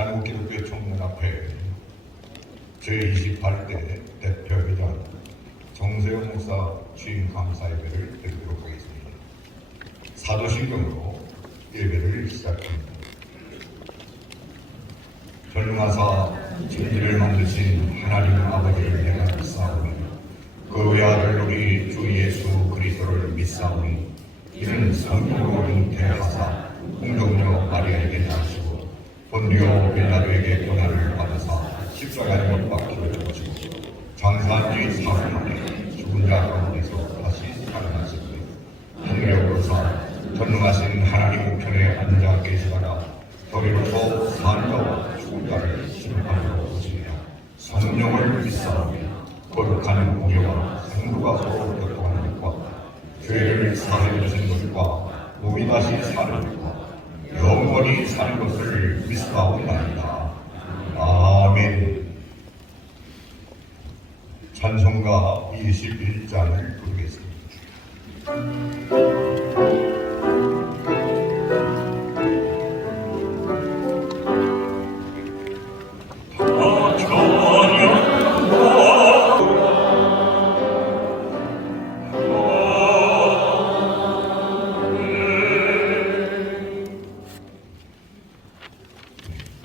한국기독교총연합회 제28대 대표회장 정세영 목사 취임 감사예배를 드리도록 하겠습니다. 사도신경으로 예배를 시작합니다. 전능하사 천지를 만드신 하나님 아버지를 내가 믿사오니 그 외아들 우리 주 예수 그리스도를 믿사오니 이는 성령으로 잉태하사 공동녀 마리아에게 나시고 본디오 빌라도에게 고난을 받으사 십자가에 못 박혀 죽으시고 장사한 지 4일 만에 죽은 자 가운데서 다시 살아나시고 하늘에오르사 전능하신 하나님 우편에 앉아 계시다가 저리로서 산 자와 죽은 자를 심판하러 오시리라. 성령을 믿사오니 거룩한 공의와 성도가 서로 교통하는 것과 죄를 사하여 주신 것과 몸이 다시 사는 것과 영원히 사는 것을 믿사옵나이다. 아멘. 찬송가 21장을 부르겠습니다.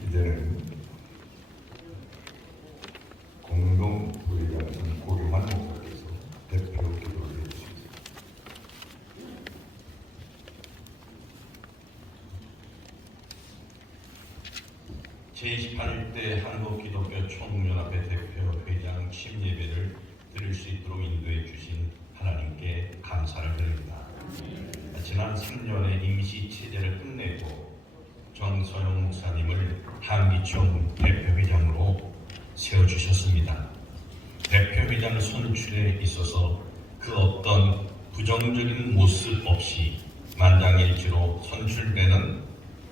이제는 공동부회장이신 고경환 목사께서 대표 기도를 해주십니다. 제28대 한국기독교총연합회 대표회장 침례배를 드릴 수 있도록 인도해 주신 하나님께 감사를 드립니다. 지난 3년의 임시체제를 끝내고 정서영 목사님을 한기총 대표회장으로 세워주셨습니다. 대표회장 선출에 있어서 그 어떤 부정적인 모습 없이 만장일치로 선출되는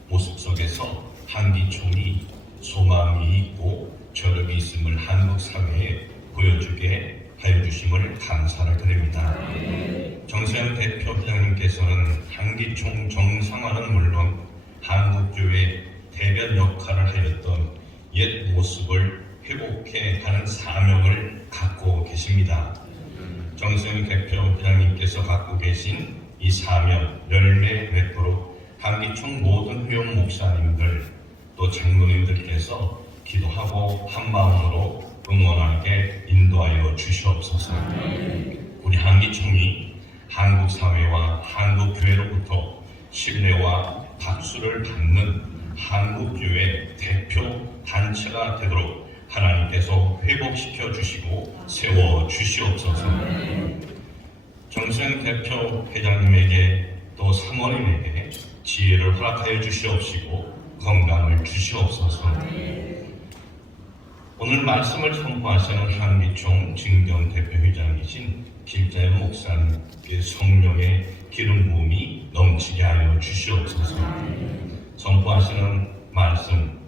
모습 속에서 한기총이 소망이 있고 저력이 있음을 한국 사회에 보여주게 하여 주심을 감사를 드립니다. 정세영 대표회장님께서는 한기총 정상화는 물론 한국교회 대변 역할을 하였던 옛 모습을 회복해 가는 사명을 갖고 계십니다. 정세영 대표회장님께서 갖고 계신 이 사명 열매 맺도록 한기총 모든 회원 목사님들 또 장로님들께서 기도하고 한마음으로 응원하게 인도하여 주시옵소서. 우리 한기총이 한국 사회와 한국 교회로부터 신뢰와 박수를 받는 한국교회 대표 단체가 되도록 하나님께서 회복시켜 주시고 세워 주시옵소서. 정세영 대표 회장님에게 또 사모님에게 지혜를 허락하여 주시옵시고 건강을 주시옵소서. 오늘 말씀을 선포하시는 한기총 증경 대표회장이신 길자연 목사님께 성령의 기름 부음이 넘치게 하여 주시옵소서. 선포하시는 말씀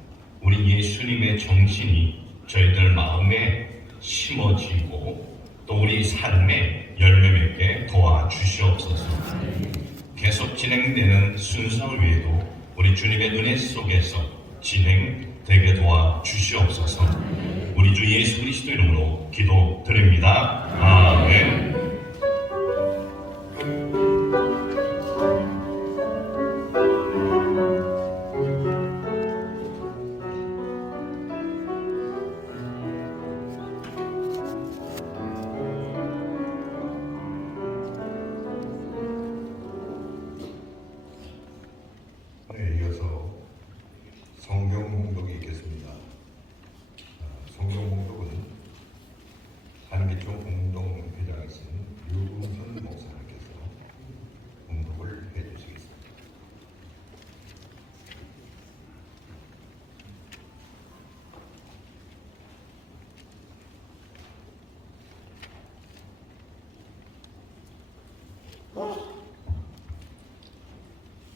우리 예수님의 정신이 저희들 마음에 심어지고 또 우리 삶에 열매 맺게 도와주시옵소서. 계속 진행되는 순서 외에도 우리 주님의 은혜 속에서 진행되게 도와주시옵소서. 우리 주 예수 그리스도 이름으로 기도드립니다. 아멘. 네, 이어서 성경 봉독이 있겠습니다. 성경 봉독은 한기총 공동회장이신 유금선 목사님께서 봉독을 해주시겠습니다.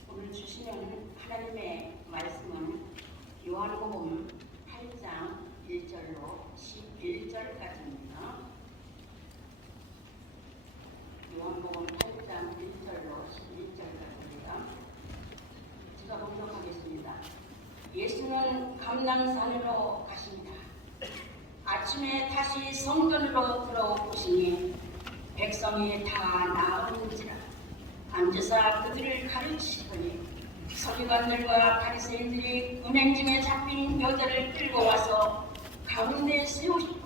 오늘 주시는 하나님의 말씀은 요한복음 8장 1절로 11절까지입니다. 요한복음 8장 1절로 11절까지입니다. 제가 봉독하겠습니다. 예수는 감람산으로 가십니다. 아침에 다시 성전으로 들어오시니 백성이 다 나오는지라 앉으사 그들을 가르치시더니 서기관들과 바리새인들이 은행 중에 잡힌 여자를 끌고 와서 가운데 세우시고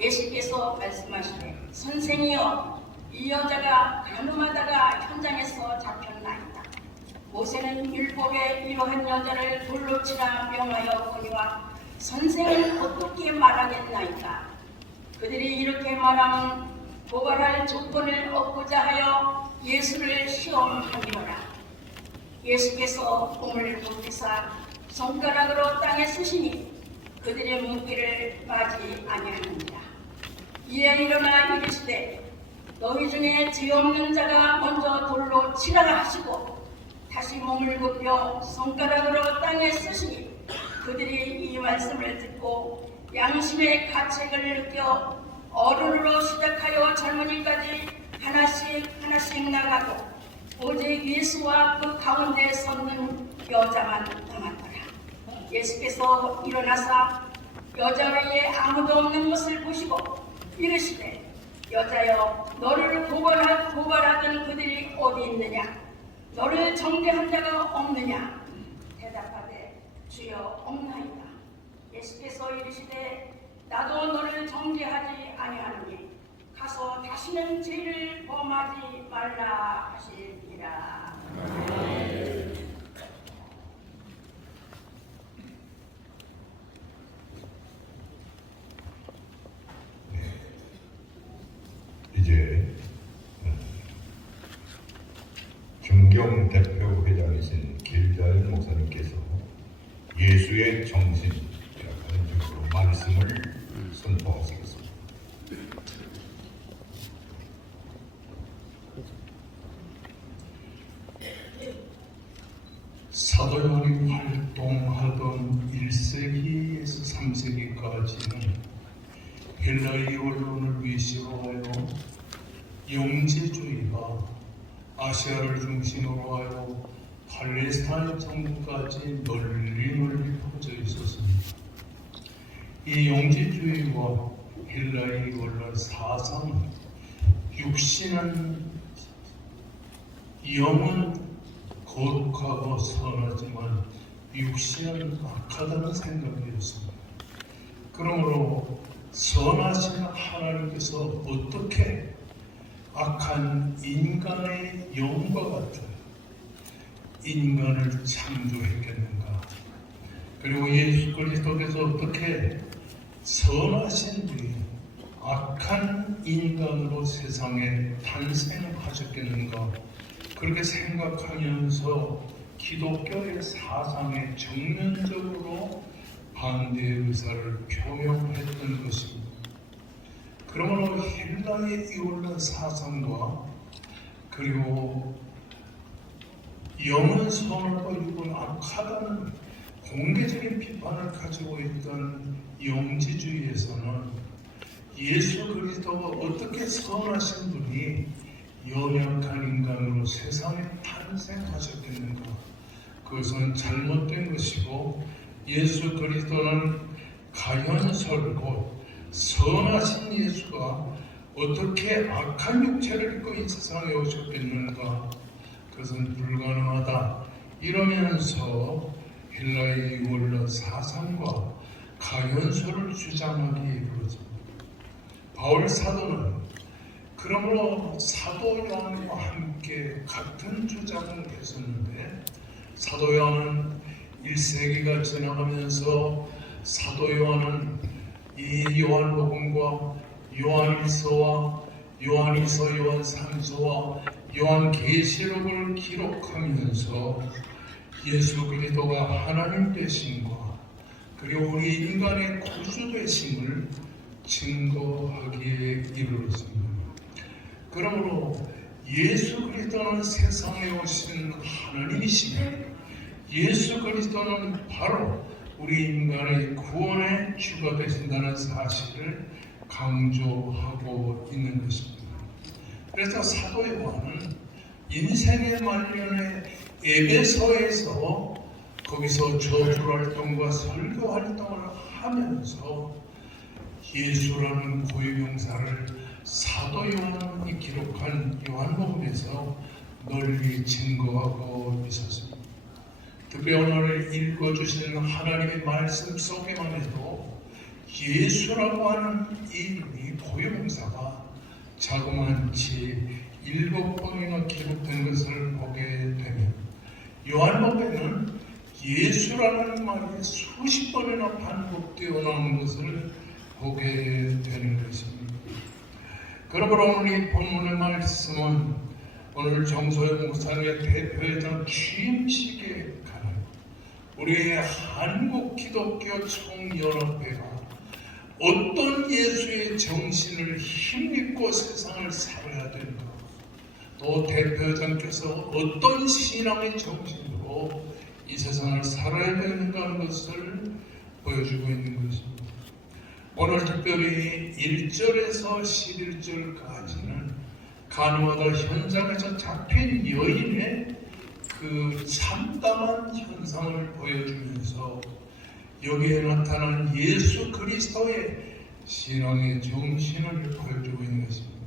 예수께서 말씀하시되 선생이여 이 여자가 간음하다가 현장에서 잡혔나이다. 모세는 율법에 이러한 여자를 돌로 치라 명하여 보니와 선생은 어떻게 말하겠나이까. 그들이 이렇게 말하면 고발할 조건을 얻고자 하여 예수를 시험하기로라. 예수께서 몸을 굽히사 손가락으로 땅에 쓰시니 그들의 묻기를 맞이 아니하느니라. 이에 일어나 이르시되 너희 중에 죄 없는 자가 먼저 돌로 치라 하시고 다시 몸을 굽혀 손가락으로 땅에 쓰시니 그들이 이 말씀을 듣고 양심의 가책을 느껴 어른으로 시작하여 젊은이까지 하나씩 나가고 오직 예수와 그 가운데 섰는 여자만 남았더라. 예수께서 일어나사 여자 외에 아무도 없는 것을 보시고 이르시되 여자여 너를 고발하던 그들이 어디 있느냐? 너를 정죄한 자가 없느냐? 대답하되 주여 없나이다. 예수께서 이르시되 나도 너를 정죄하지 아니하노니 가서 다시는 죄를 범하지 말라 하시니라. 이제 중경 대표 회장이신 길자일 목사님께서 예수의 정신이라는 주제로 말씀을 선포하시겠습니다. 사도 요한이 활동하던 1세기에서 3세기까지는 헬라의 언론을 위시로 하여 영지주의가 아시아를 중심으로 하여 팔레스타인 정부까지 널리 퍼져 있었습니다. 이 영지주의와 헬라의 언론 사상은 육신은 영은 거룩하고 선하지만 육신은 악하다는 생각이었습니다. 그러므로 선하신 하나님께서 어떻게 악한 인간의 영과 같은 인간을 창조했겠는가? 그리고 예수 그리스도께서 어떻게 선하신 분이 악한 인간으로 세상에 탄생하셨겠는가? 그렇게 생각하면서 기독교의 사상에 정면적으로 반대 의사를 표명했던 것입니다. 그러므로 헬라의 이원론 사상과 그리고 영은 선하고 육은 악하다는 공개적인 비판을 가지고 있던 영지주의에서는 예수 그리스도가 어떻게 선하신 분이 연약한 인간으로 세상에 탄생하셨겠는가? 그것은 잘못된 것이고 예수 그리스도는 가연설 곧 선하신 예수가 어떻게 악한 육체를 입고 이 세상에 오셨겠는가? 그것은 불가능하다. 이러면서 헬라의 원론 사상과 가연설을 주장하기에 이르렀습니다. 바울 사도는 그러므로 사도 요한과 함께 같은 주장을 했었는데 사도 요한은 1세기가 지나가면서 사도 요한은 이 요한복음과 요한일서와 요한일서, 요한삼서와 요한계시록을 기록하면서 예수 그리스도가 하나님 되심과 그리고 우리 인간의 구주 되심을 증거하기에 이르렀습니다. 그러므로 예수 그리스도는 세상에 오신 하나님이시며 예수 그리스도는 바로 우리 인간의 구원의 주가 되신다는 사실을 강조하고 있는 것입니다. 그래서 사도 요한은 인생의 말년에 에베소에서 거기서 저주 활동과 설교 활동을 하면서 예수라는 고유명사를 사도 요한이 기록한 요한복음에서 널리 증거하고 있었습니다. 특히 오늘 읽어주신 하나님의 말씀 속에만 해도 예수라고 하는 이름이 고유명사가 자그마치 7번이나 기록된 것을 보게 되면 요한복음에는 예수라는 말이 수십 번이나 반복되어 나오는 것을 보게 되는 것입니다. 그러므로 오늘 이 본문의 말씀은 오늘 정소영 목사님의 대표회장 취임식에 가는 우리 한국 기독교 총연합회가 어떤 예수의 정신을 힘입고 세상을 살아야 되는가, 또 대표장께서 어떤 신앙의 정신으로 이 세상을 살아야 되는가 하는 것을 보여주고 있는 것입니다. 오늘 특별히 1절에서 11절까지는 가나마다 현장에서 잡힌 여인의 그 참담한 현상을 보여주면서 여기에 나타난 예수 그리스도의 신앙의 정신을 보여주고 있는 것입니다.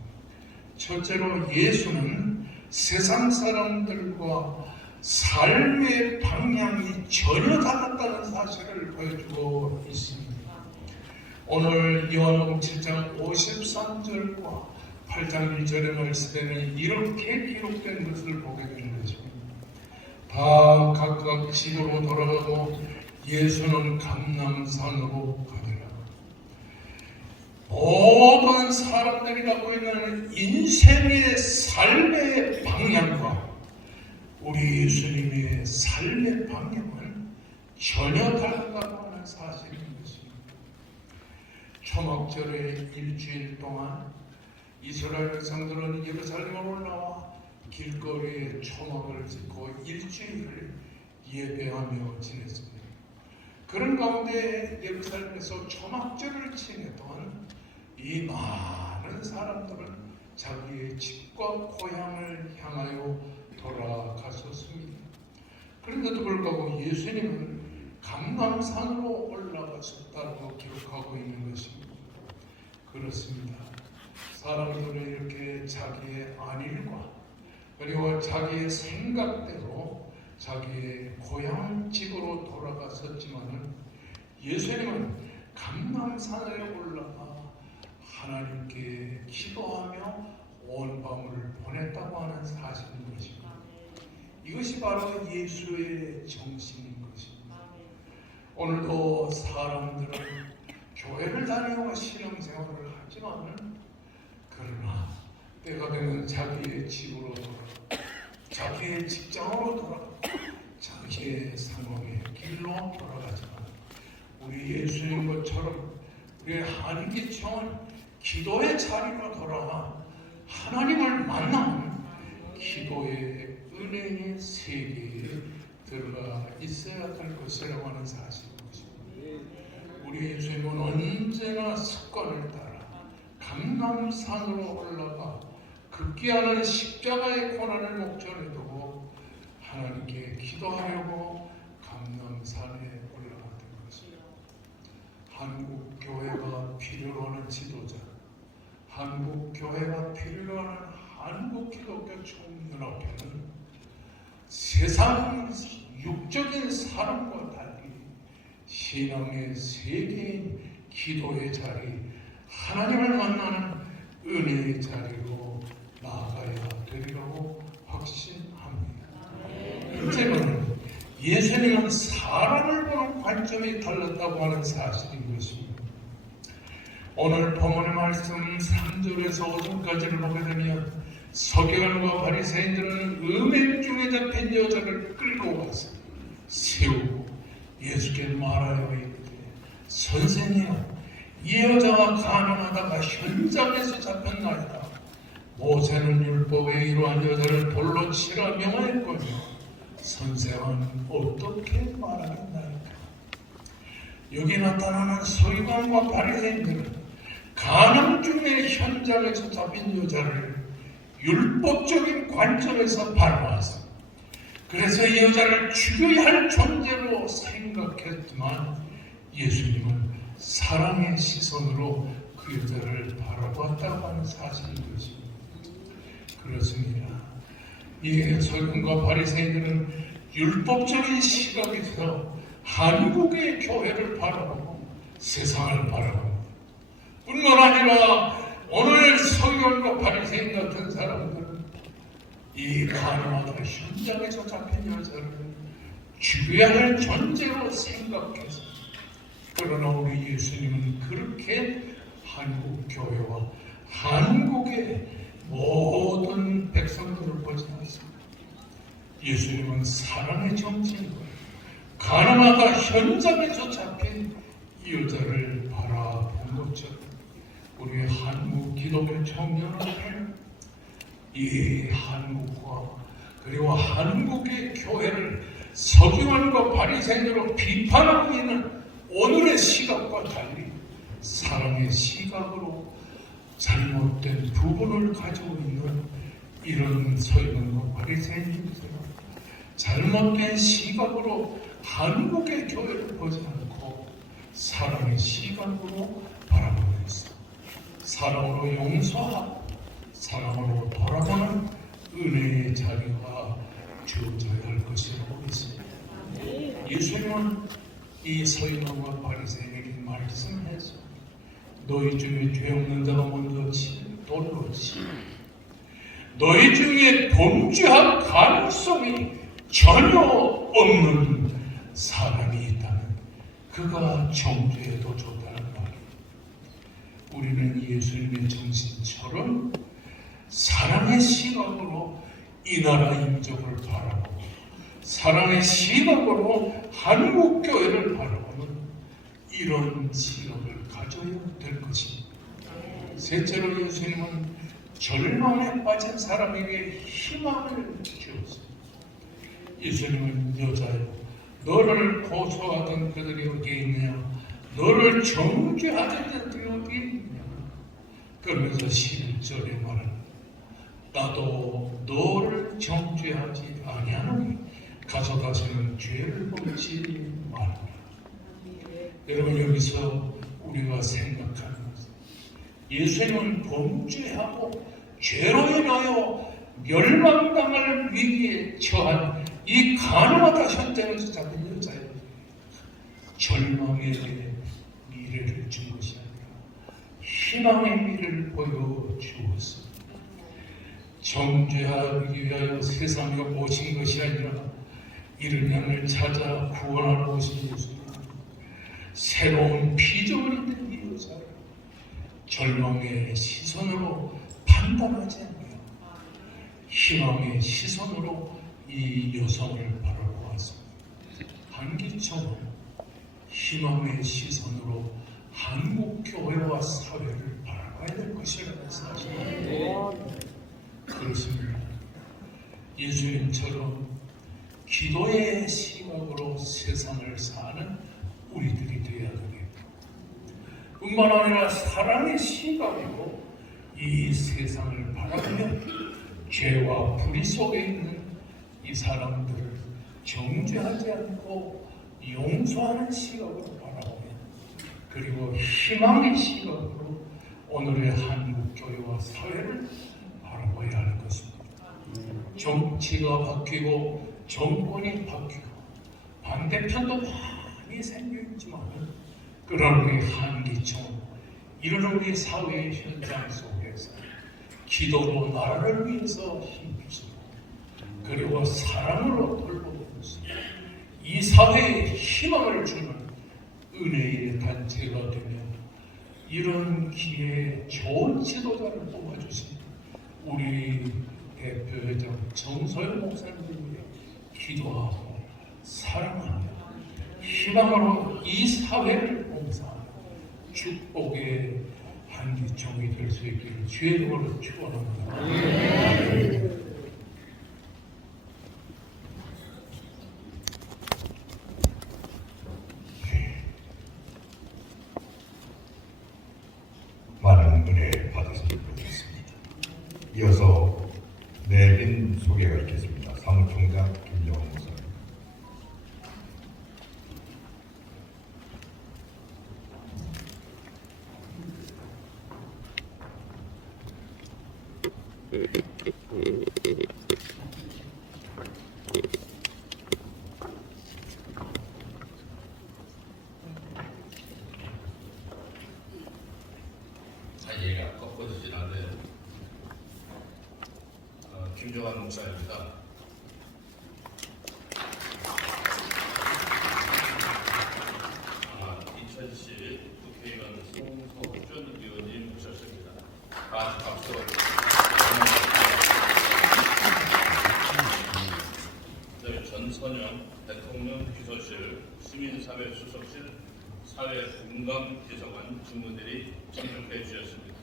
첫째로 예수는 세상 사람들과 삶의 방향이 전혀 달랐다는 사실을 보여주고 있습니다. 오늘 요한복음 7장 53절과 8장 1절의 말씀에는 이렇게 기록된 것을 보게 되는 것입니다. 다 각각 집으로 돌아가고 예수는 감람산으로 가더라. 모든 사람들이 갖고 있는 인생의 삶의 방향과 우리 예수님의 삶의 방향은 전혀 다르다고 하는 사실인 것입니다. 초막절의 일주일 동안 이스라엘 백성들은 예루살렘으로 올라와 길거리에 초막을 짓고 일주일을 예배하며 지냈습니다. 그런 가운데 예루살렘에서 초막절을 지내던 이 많은 사람들은 자기의 집과 고향을 향하여 돌아갔었습니다. 그런데도 불구하고 예수님은 감람산으로 올라가셨다고 기록하고 있는 것입니다. 그렇습니다. 사람들은 이렇게 자기의 안일과 그리고 자기의 생각대로 자기의 고향집으로 돌아갔었지만은 예수님은 감람산에 올라가 하나님께 기도하며 온 밤을 보냈다고 하는 사실인 것입니다. 이것이 바로 예수의 정신인 것입니다. 오늘도 사람들은 교회를 다니고 신앙생활을 하지만은 그러나 때가 되면 자기의 집으로 돌아가, 자기의 직장으로 돌아가, 자기의 상황의 길로 돌아가지만 우리 예수님 것처럼 우리 한기청은 기도의 자리로 돌아가 하나님을 만나는 기도의 은혜의 세계에 들어가 있어야 할 것이라고 하는 사실인 것입니다. 우리 예수님은 언제나 습관을 따라 감람산으로 올라가 극기하는 십자가의 고난을 목전에 두고 하나님께 기도하려고 감람산에 올라갔던 것입니다. 한국 교회가 필요로 하는 지도자, 한국 교회가 필요로 하는 한국 기독교 총연합회는 세상 육적인 사람과 달리 신앙의 세계인 기도의 자리, 하나님을 만나는 은혜의 자리로 나아가야 되리라고 확신합니다. 첫째는 예수님은 사람을 보는 관점이 달랐다고 하는 사실인 것입니다. 오늘 본문의 말씀 3절에서 5절까지를 보게 되면 서기관과 바리새인들은 음행 중에 잡힌 여자를 끌고 와서 세우고 예수께 말하여 이르되 선생이여, 이 여자가 가난하다가 현장에서 잡혔나이다. 모세는 율법에 이러한 여자를 돌로 치라 명하였거니와 선생은 어떻게 말하겠나이까. 여기 나타나는 서기관과 바리새인들은 가난 중에 현장에서 잡힌 여자를 율법적인 관점에서 바라봤습니다. 그래서 이 여자를 죽여야 할 존재로 존재로 생각했지만 예수님은 사랑의 시선으로 그 여자를 바라보았다고 하는 사실인 것입니다. 그렇습니다. 이 서기관과 바리새인들은 율법적인 시각에서 한국의 교회를 바라보고 세상을 바라보고, 뿐만 아니라 오늘 서기관과 바리새인 같은 사람들은 이 가늠하다 현장에서 잡힌 여자를 죽여야 할 존재로 생각해서, 그러나 우리 예수님은 그렇게 한국 교회와 한국의 모든 백성들을 보지 않습니다. 예수님은 사랑의 정신으로 가늠하다 현장에서 잡힌 이 여자를 바라본 것처럼 우리 한국 기독교 청년들은 이 한국과 그리고 한국의 교회를 서기관과 바리새인으로 비판하고 있는 오늘의 시각과 달리 사랑의 시각으로 잘못된 부분을 가지고 있는 이런 서기관과 바리새인들처럼 잘못된 시각으로 한국의 교회를 보지 않고 사랑의 시각으로 바라보고 있습니다. 사랑으로 용서하고 사랑으로 돌아보는 은혜의 자리가 주어져야 할 것이라고 믿습니다. 예수님은 이 서기관과 바리새인에게 말씀해서 너희 중에 죄 없는 자가 먼저 돌로 치, 너희 중에 범죄할 가능성이 전혀 없는 사람이 있다면 그가 정죄해도 좋다는 말이에요. 우리는 예수님의 정신처럼 사랑의 시각으로 이 나라 민족을 바라보고 사랑의 시각으로 한국교회를 바라보는 이런 시각을 가져야 될 것입니다. 셋째로 예수님은 절망에 빠진 사람에게 희망을 주었습니다. 예수님은 여자여, 너를 고소하던 그들이 어디에 있느냐? 너를 정죄하던 자들이 어디에 있느냐? 그러면서 11절에 말합니다. 나도 너를 정죄하지 아니하노니 가서 다시는 죄를 범치 말라. 여러분, 여기서 우리가 생각하는 것은 예수님은 범죄하고 죄로 인하여 멸망당할 위기에 처한 이 가늠하다 현장에서 잡힌 여자의 절망의 미래를 준 것이 아니라 희망의 미래를 보여주었습니다. 정죄하기 위하여 세상에 오신 것이 아니라 이른 양을 찾아 구원하러 오신 예수님, 새로운 피조물이 된 이 여자를 절망의 시선으로 판단하지 않고 희망의 시선으로 이 여성을 바라보았습니다. 한기처럼 희망의 시선으로 한국 교회와 사회를 바라봐야 될 것이라는 사실입니다. 그렇습니다. 예수님처럼 기도의 시각으로 세상을 사는 우리들이 되어야 되겠고, 뿐만 아니라 사랑의 시각으로 이 세상을 바라보며 죄와 불의 속에 있는 이 사람들을 정죄하지 않고 용서하는 시각으로 바라보며, 그리고 희망의 시각으로 오늘의 한국 교회와 사회를 바라봐야 하는 것입니다. 정치가 바뀌고 정권이 바뀌고 반대편도 많이 생기지만, 그러나 우리 한기총 이런 우리 사회의 현장 속에서 기도로 나라를 위해서 힘쓰고 그리고 사랑으로 돌보면서 이 사회에 희망을 주는 은혜의 단체가 되며, 이런 기회에 좋은 지도자를 뽑아주신 우리 대표회장 정서영 목사님을 위해 기도하고 사랑하며 희망으로 이 사회를 봉사하며 축복의 한기총이 될 수 있기를 주의 이름으로 축원합니다. 많은 은혜 받으시길 바라겠습니다. 이어서 내빈 소개가 있겠습니다. 사무총장 김영호 목사님. 얘가 꺾어지진 않아요. 김종환 목사입니다. 2010 국회의원 송석준 의원님 모셨습니다. 박수. 전선영 대통령 비서실 시민사회수석실 사회공감비서관 직무들이 참석해 주셨습니다.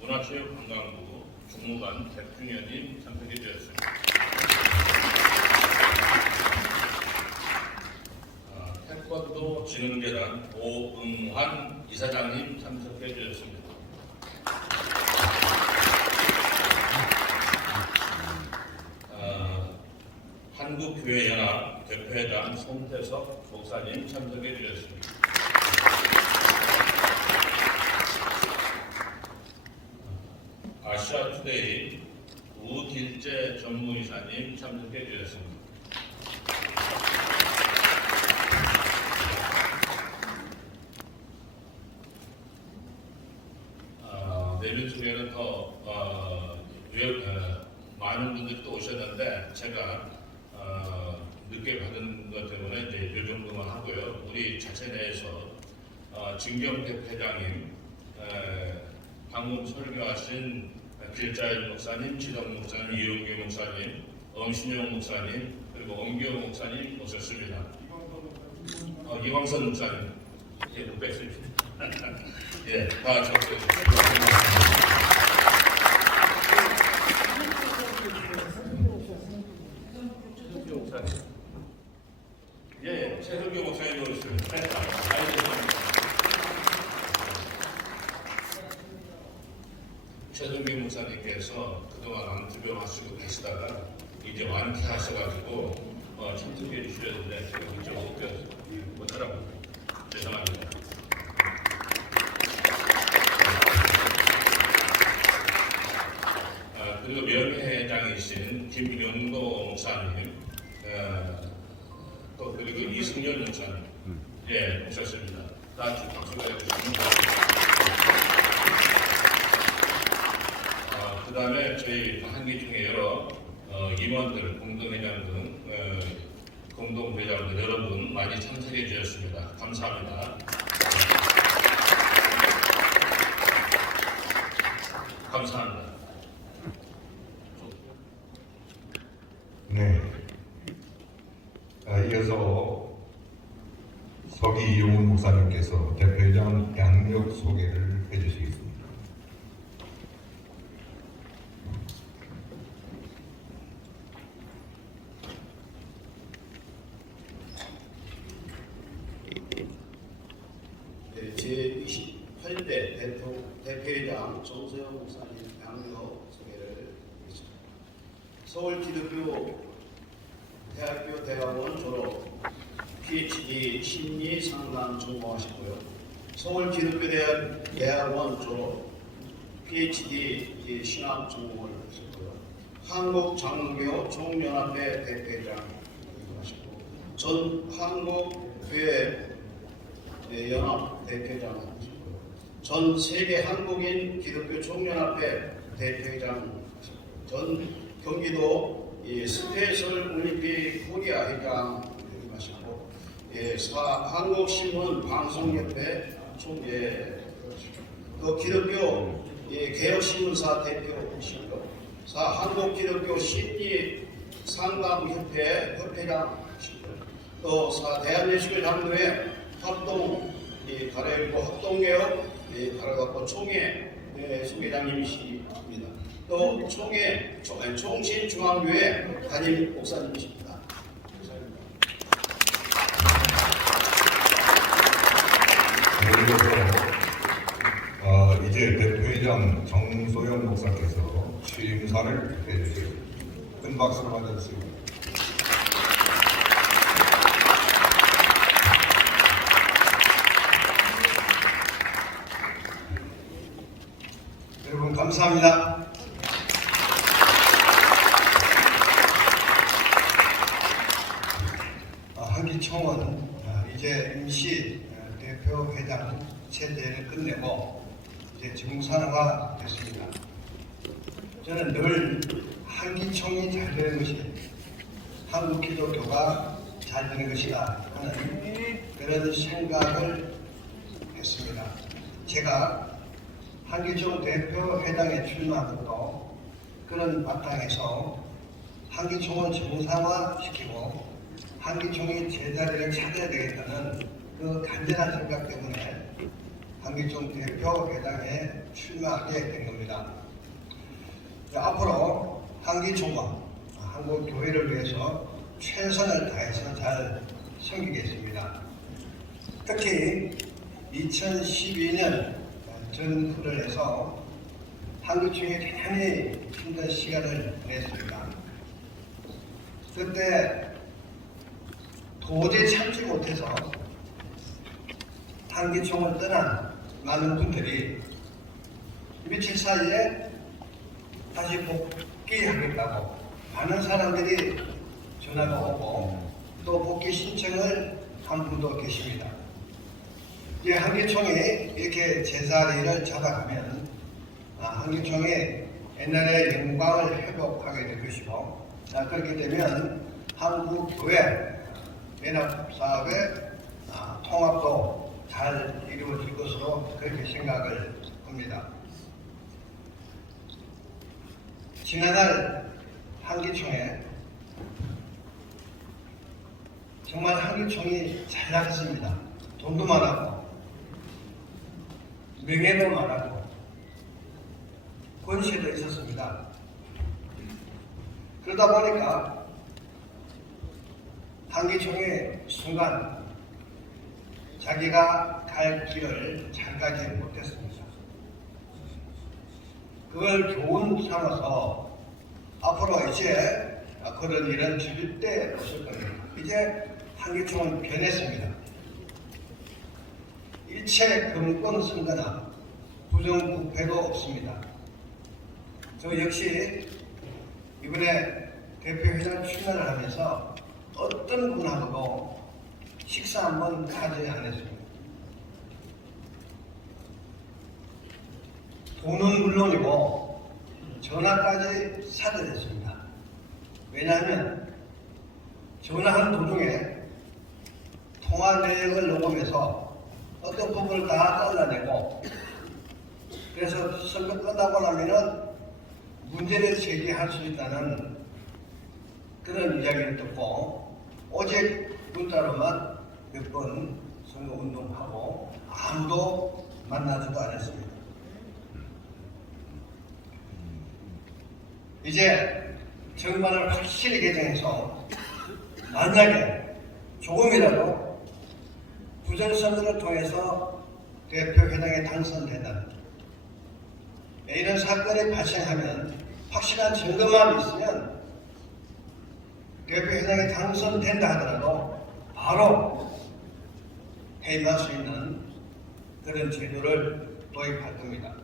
문화체육관광부 중무관 백중현님 참석해 주셨습니다. 태권도 진흥재단 오응환 이사장님 참석해 주셨습니다. 한국교회연합 대표회장 송태석 목사님 참석해 주셨습니다. 아시아투데이 우길재 전무이사님 참석해 주셨습니다. 내년 중에는 더 많은 분들이 또 오셨는데 제가 늦게 받은 것 때문에 이제 이 정도만 하고요. 우리 자체 내에서 진경택 회장님, 방금 설교하신 길자일 목사님, 지덕 목사님, 이용규 목사님, 엄신영 목사님, 그리고 엄기호 목사님 오셨습니다. 이광선 목사님, 예, 못 뵙습니다. 예, 다 적어주세요. 예, 최석규 목사님 오셨습니다. 최석규 목사님께서 그동안 암투병하시고 계시다가 이제 완쾌하셔가지고 참석해 주셨는데 제가 이제 못하라고 죄송합니다. 그리고 명예회장이신 김영도 목사님, 또 그리고 이승열 목사님, 예, 오셨습니다. 다 같이 박수가 해주십니다. 그 다음에 저희 한기 중에 여러 임원들, 공동회장 등 공동회장들 여러분 많이 참석해 주셨습니다. 감사합니다. 감사합니다. 네. 이어서 서기 이용훈 목사님께서 대표회장 양력 소개를 해주시겠습니다. 제28대 대표회장 정소영 목사님 양력 소개를 하겠습니다. 서울기독교 대학교 대학원 졸업, PhD 심리 상담 전공하셨고요. 서울기독교대학원 졸업, PhD 신학 전공을 하셨고요. 한국장로교 총연합회 대표회장 하셨고, 전 한국교회 연합 대표회장 하셨고요. 전 세계 한국인 기독교 총연합회 대표회장 하셨고요. 전 경기도 스페셜 올림픽 코리아 회장 하시고, 한국신문 방송협회 총재, 또 기독교 개혁신문사 대표이시고, 한국기독교 심리 상담협회 협회장이시고, 또 대한예수교 장로회 합동 가래일보 합동개혁 가래일보 총회 소회장님이십니다. 또 총신중앙교회 담임 목사님이십니다. 그리고 이제 대표회장 정소영 목사께서 취임사를 해주시고 큰 박수로 맞아주시고. 감사합니다. 한기총은 이제 임시 대표회장 체제를 끝내고 이제 정상화됐습니다. 저는 늘 한기총이 잘 되는 것이 한국 기독교가 잘 되는 것이다 하는 그런 생각을 했습니다. 제가 한기총 대표회장에 출마하고 그런 바탕에서 한기총을 정상화시키고 한기총이 제자리를 찾아야 되겠다는 그 간절한 생각 때문에 한기총 대표회장에 출마하게 된 겁니다. 앞으로 한기총과 한국 교회를 위해서 최선을 다해서 잘 섬기겠습니다. 특히 2012년 전후를 해서 한기총이 대단히 힘든 시간을 냈습니다. 그때 도저히 참지 못해서 한기총을 떠난 많은 분들이 며칠 사이에 다시 복귀하겠다고 많은 사람들이 전화가 오고 또 복귀 신청을 한 분도 계십니다. 이제 한기총이 이렇게 제자리를 잡아가면 한기총이 옛날의 영광을 회복하게 될 것이고 그렇게 되면 한국교회 연합사업의 통합도 잘 이루어질 것으로 그렇게 생각을 합니다. 지난날 한기총에 정말 한기총이 잘 나갔습니다. 돈도 많았고 명예도 많았고 권세도 있었습니다. 그러다 보니까 한기총이 순간 자기가 갈 길을 잘 가지 못했습니다. 그걸 교훈 삼아서 앞으로 이제 그런 일은 절대 없을 겁니다. 이제 한기총은 변했습니다. 일체 금권 선거나 부정부패도 없습니다. 저 역시 이번에 대표회장 출마를 하면서 어떤 분하고도 식사 한번 하지 않았습니다. 돈은 물론이고 전화까지 사드렸습니다. 왜냐하면 전화한 도중에 통화 내역을 녹음해서 어떤 부분을 다 잘라내고 그래서 선거 끝나고 나면은 문제를 제기할 수 있다는 그런 이야기를 듣고 오직 문자로만 몇 번 선거운동하고 아무도 만나지도 않았습니다. 이제 정말을 확실히 개정해서 만약에 조금이라도 부정선거를 통해서 대표회장에 당선된다. 이런 사건이 발생하면 확실한 증거만 있으면 대표회장에 당선된다 하더라도 바로 해임할 수 있는 그런 제도를 도입할 겁니다.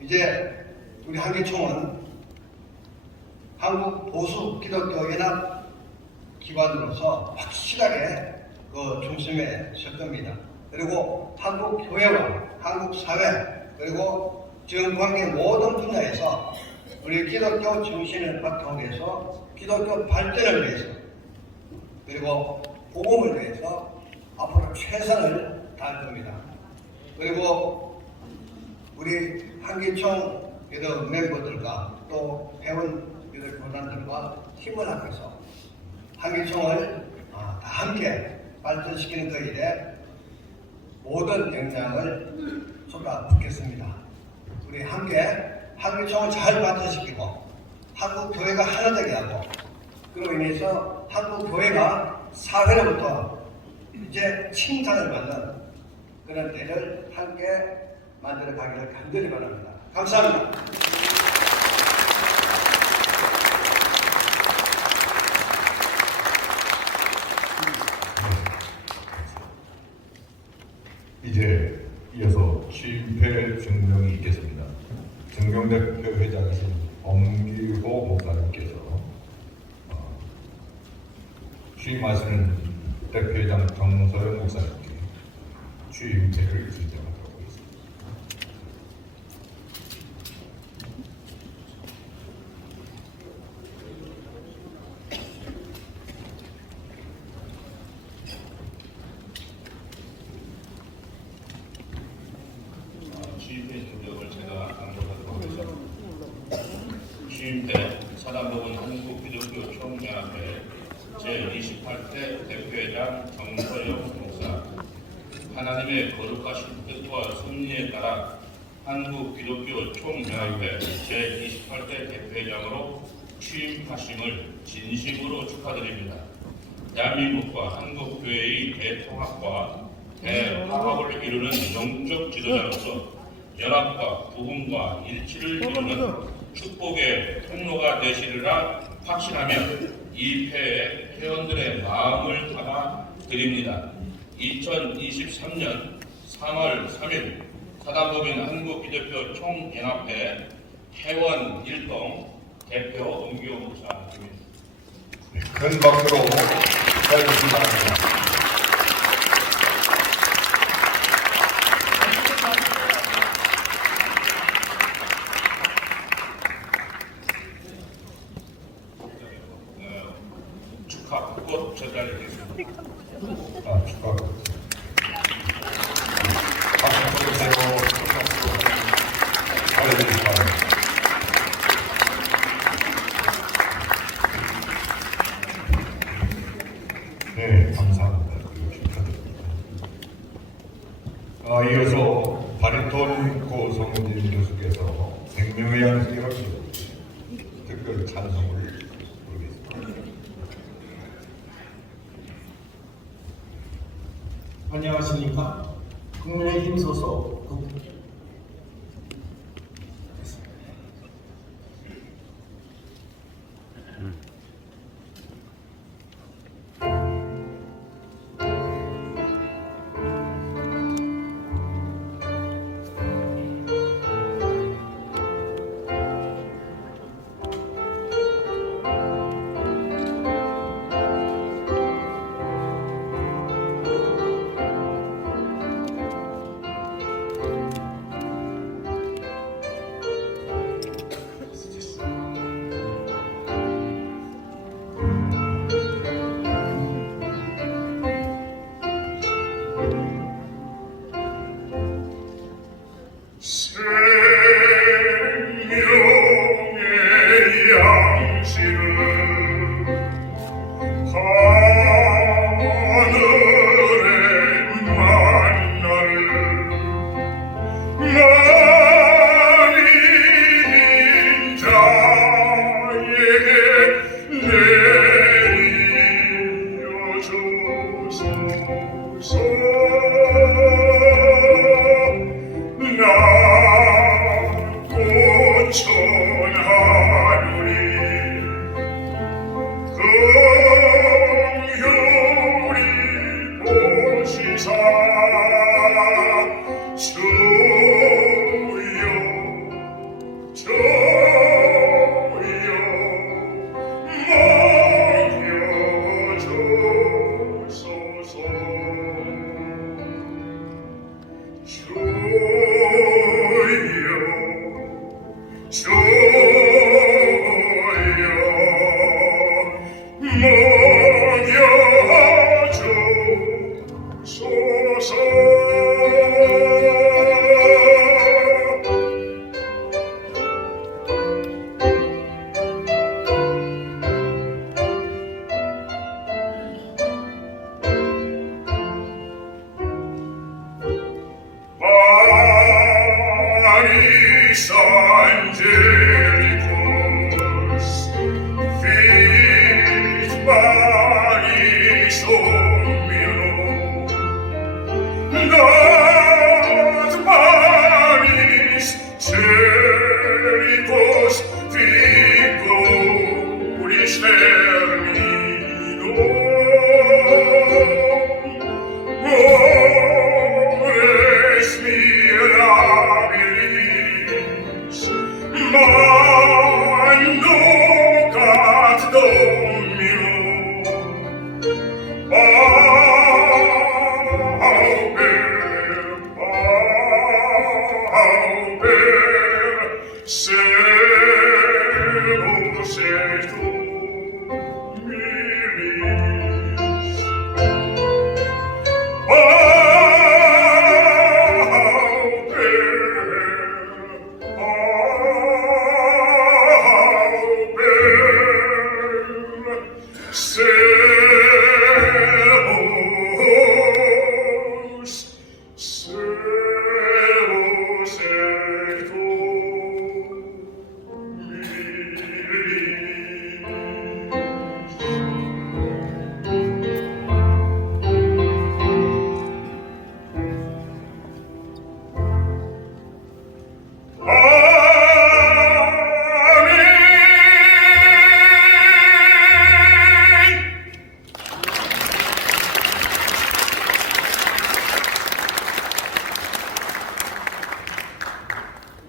이제 우리 한기총은 한국 보수 기독교 연합 기관으로서 확실하게 그 중심에 설 겁니다. 그리고 한국 교회와 한국 사회 그리고 정관계 모든 분야에서 우리 기독교 정신을 바탕으로 해서 기독교 발전을 위해서 그리고 복음을 위해서 앞으로 최선을 다할 겁니다. 그리고 우리 한기총 여러 멤버들과 또 회원 여러 교단들과 힘을 합해서 한기총을 다 함께 발전시키는 그 일에 모든 역량을 쏟아붓겠습니다. 우리 함께 한기총을 잘 발전시키고 한국 교회가 하나 되게 하고 그로 인해서 한국 교회가 사회로부터 이제 칭찬을 받는 그런 때를 함께 만들어 가기를 간절히 바랍니다. 감사합니다. 이제 이어서 취임회 정기호 목사님께서 취임하시는 대표회장 정서영 목사님께 취임회를 진정하도록 하겠습니다. 취임회 진정을 제가 강조하도록 하겠습니다. 취임회 사단법인 한국기독교총연합회 제28대 대표회장 정서영 목사, 하나님의 거룩하신 뜻과 섭리에 따라 한국기독교총연합회 제28대 대표회장으로 취임하심을 진심으로 축하드립니다. 대한민국과 한국교회의 대통합과 대화합을 이루는 영적 지도자로서 연합과 부흥과 일치를 이루는 축복의 통로가 되시리라 확신하며 이 회에 회원들의 마음을 담아 드립니다. 2023년 3월 3일 사단법인 한국기독교 총연합회 회원 일동 대표 엄기호 목사입니다. 큰 박수로 맞아주시기 바랍니다. 축하꽃 전달드리겠습니다. 축하합니다. 박수 주세요. 잘해주시기 바랍니다. 네, 감사합니다. 축하드립니다. 이어서 바리톤 고성진 교수께서 생명의 양식이라고 특별 찬송을 부르겠습니다. 안녕하십니까? 국민의힘 소속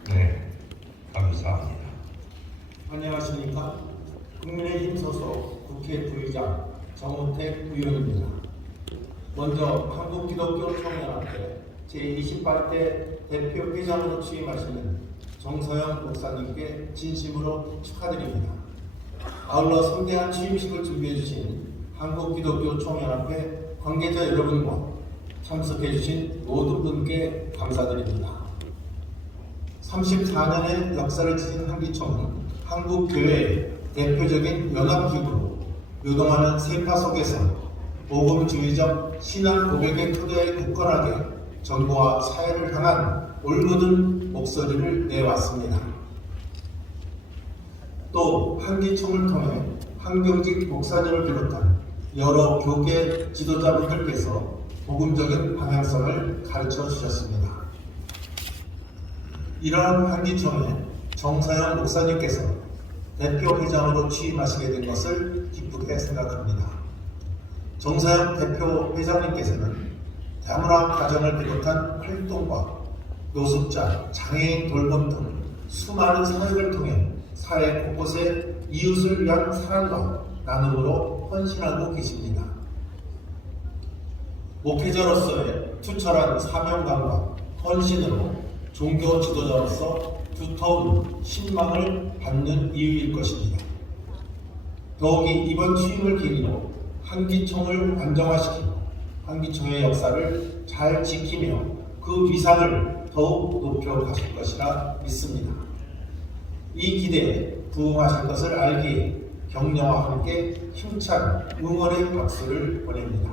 네, 감사합니다. 안녕하십니까? 국민의힘 소속 국회 부의장 정우택 의원입니다. 먼저 한국기독교총연합회 제28대 대표 회장으로 취임하시는 정서영 목사님께 진심으로 축하드립니다. 아울러 성대한 취임식을 준비해 주신 한국기독교총연합회 관계자 여러분과 참석해 주신 모든 분께 감사드립니다. 34년의 역사를 지닌 한기총은 한국교회의 대표적인 연합기구로 요동하는 세파 속에서 복음주의적 신앙 고백의 토대에 굳건하게 정부와 사회를 향한 올곧은 목소리를 내왔습니다. 또 한기총을 통해 한경직 목사님을 비롯한 여러 교계 지도자분들께서 복음적인 방향성을 가르쳐 주셨습니다. 이러한 한기총에 정서영 목사님께서 대표 회장으로 취임하시게 된 것을 기쁘게 생각합니다. 정서영 대표 회장님께서는 다문화 가정을 비롯한 활동과 노숙자, 장애인 돌봄 등 수많은 사역을 통해 사회 곳곳에 이웃을 위한 사랑과 나눔으로 헌신하고 계십니다. 목회자로서의 투철한 사명감과 헌신으로 종교 지도자로서 두터운 신망을 받는 이유일 것입니다. 더욱이 이번 취임을 계기로 한기총을 안정화시키고 한기총의 역사를 잘 지키며 그 위상을 더욱 높여가실 것이라 믿습니다. 이 기대에 부응하실 것을 알기에 격려와 함께 힘찬 응원의 박수를 보냅니다.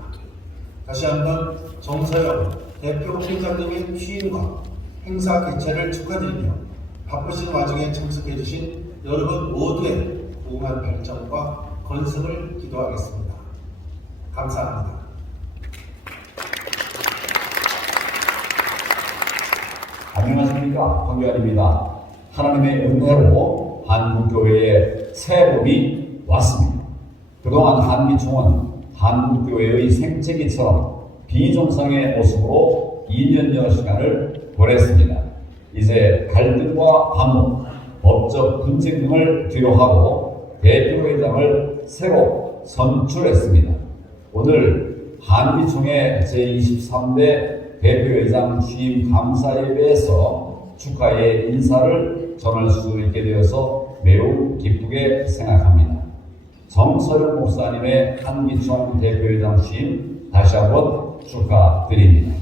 다시 한번 정서영 대표 회장님의 취임과 행사 개최를 축하드리며 바쁘신 와중에 참석해 주신 여러분 모두의 부응한 발전과 건승을 기도하겠습니다. 감사합니다. 안녕하십니까, 황교안입니다. 하나님의 은혜로 한국교회에 새 봄이 왔습니다. 그동안 한기총은 한국교회의 생채기처럼 비정상의 모습으로 2년여 시간을 보냈습니다. 이제 갈등과 반목, 법적 분쟁 등을 뒤로하고 대표회장을 새로 선출했습니다. 오늘 한기총의 제23대 대표회장 취임 감사예배에서 축하의 인사를 전할 수 있게 되어서 매우 기쁘게 생각합니다. 정서영 목사님의 한기총 대표회장 취임 다시 한번 축하드립니다.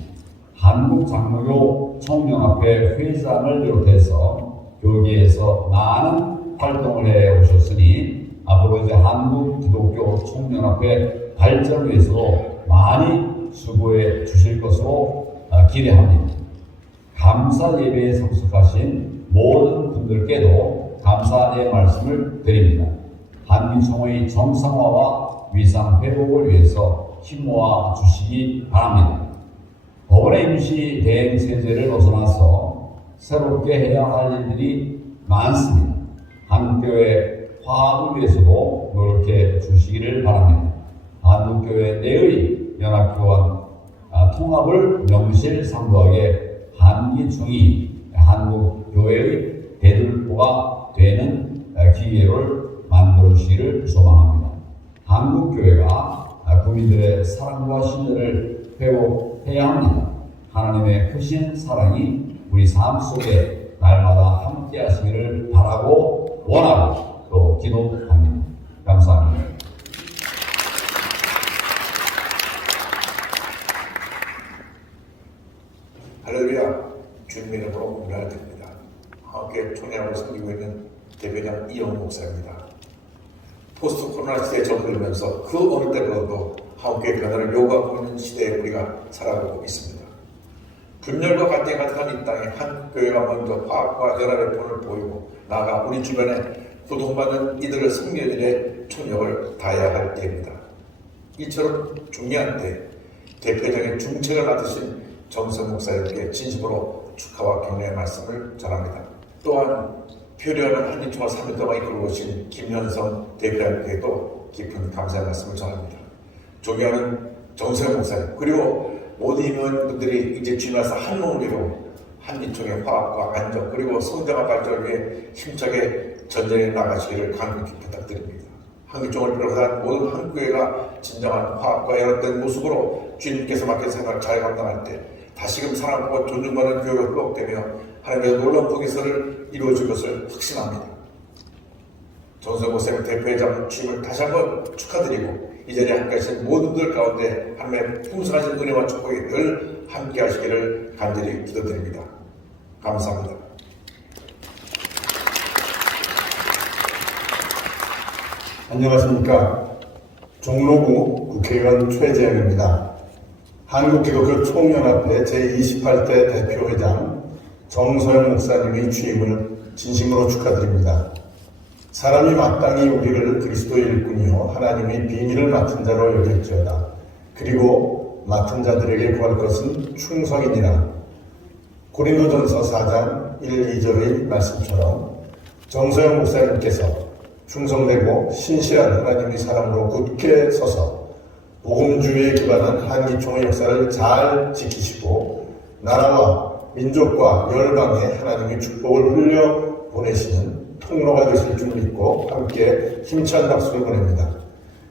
한국장로교 총연합회 회장을 비롯해서 교계에서 많은 활동을 해 오셨으니 앞으로 이제 한국기독교 총연합회 발전을 위해서 많이 수고해 주실 것으로 기대합니다. 감사 예배에 참석하신 모든 분들께도 감사의 말씀을 드립니다. 한기총의 정상화와 위상 회복을 위해서 힘모아 주시기 바랍니다. 법원의 임시 대행 체제를 벗어나서 새롭게 해야 할 일들이 많습니다. 한국교회 화합을 위해서도 노력해 주시기를 바랍니다. 한국교회 내의 연합교원 통합을 명실상부하게 한기총이 한국교회의 대들보가 되는 기회를 만들어 주시기를 소망합니다. 한국교회가 국민들의 사랑과 신뢰를 회복해야 합니다. 하나님의 크신 사랑이 우리 삶 속에 날마다 함께 하시기를 바라고 원하고 또 기도합니다. 감사합니다. 할렐루야. 주님의 이름으로 문안드립니다. 함께 총회하고 섬기고 있는 대표장 이영 목사입니다. 포스트 코로나 시대에 접어들면서 그 어느 때보다도 함께 변화를 요구하고 있는 시대에 우리가 살아가고 있습니다. 분열과 갈등이 가득한 이 땅에 한 교회가 먼저 화합과 연합의 본을 보이고 나아가 우리 주변에 고통받는 이들을 섬기는 일에 총력을 다해야 할 때입니다. 이처럼 중요한 때 대표장의 중책을 맡으신 정성 목사님께 진심으로 축하와 격려의 말씀을 전합니다. 또한 표류하는 한인총회 3년 동안 이끌고 오신 김현성 대표님께도 깊은 감사의 말씀을 전합니다. 존경하는 정성 목사님 그리고 모든 임원분들이 이제 주님께서 한 몸으로 한인총회 화합과 안정 그리고 성장과 발전을 위해 힘차게 전쟁에 나가시기를 간곡히 부탁드립니다. 한국종을 비롯한 모든 한국교회가 진정한 화합과 연합된 모습으로 주님께서 맡긴 생활을 잘 감당할 때 다시금 사랑과 존중받는 교회가 회복되며 하나님의 놀라운 복이서를 이루어줄 것을 확신합니다. 정성 목사님 대표회장 취임을 다시 한번 축하드리고 이 자리에 함께 하신 모든 분들 가운데 하나님의 풍성하신 은혜와 축복이 늘 함께 하시기를 간절히 기도드립니다. 감사합니다. 안녕하십니까. 종로구 국회의원 최재형입니다. 한국기독교 총연합회 제28대 대표회장 정서영 목사님의 취임을 진심으로 축하드립니다. 사람이 마땅히 우리를 그리스도의 일꾼이요 하나님의 비밀을 맡은 자로 여길지어다. 그리고 맡은 자들에게 구할 것은 충성이니라. 고린도전서 4장 1, 2절의 말씀처럼 정서영 목사님께서 충성되고 신실한 하나님의 사람으로 굳게 서서 복음주의에 기반한 한기총의 역사를 잘 지키시고 나라와 민족과 열방에 하나님의 축복을 흘려 보내시는 통로가 되실 줄 믿고 함께 힘찬 박수를 보냅니다.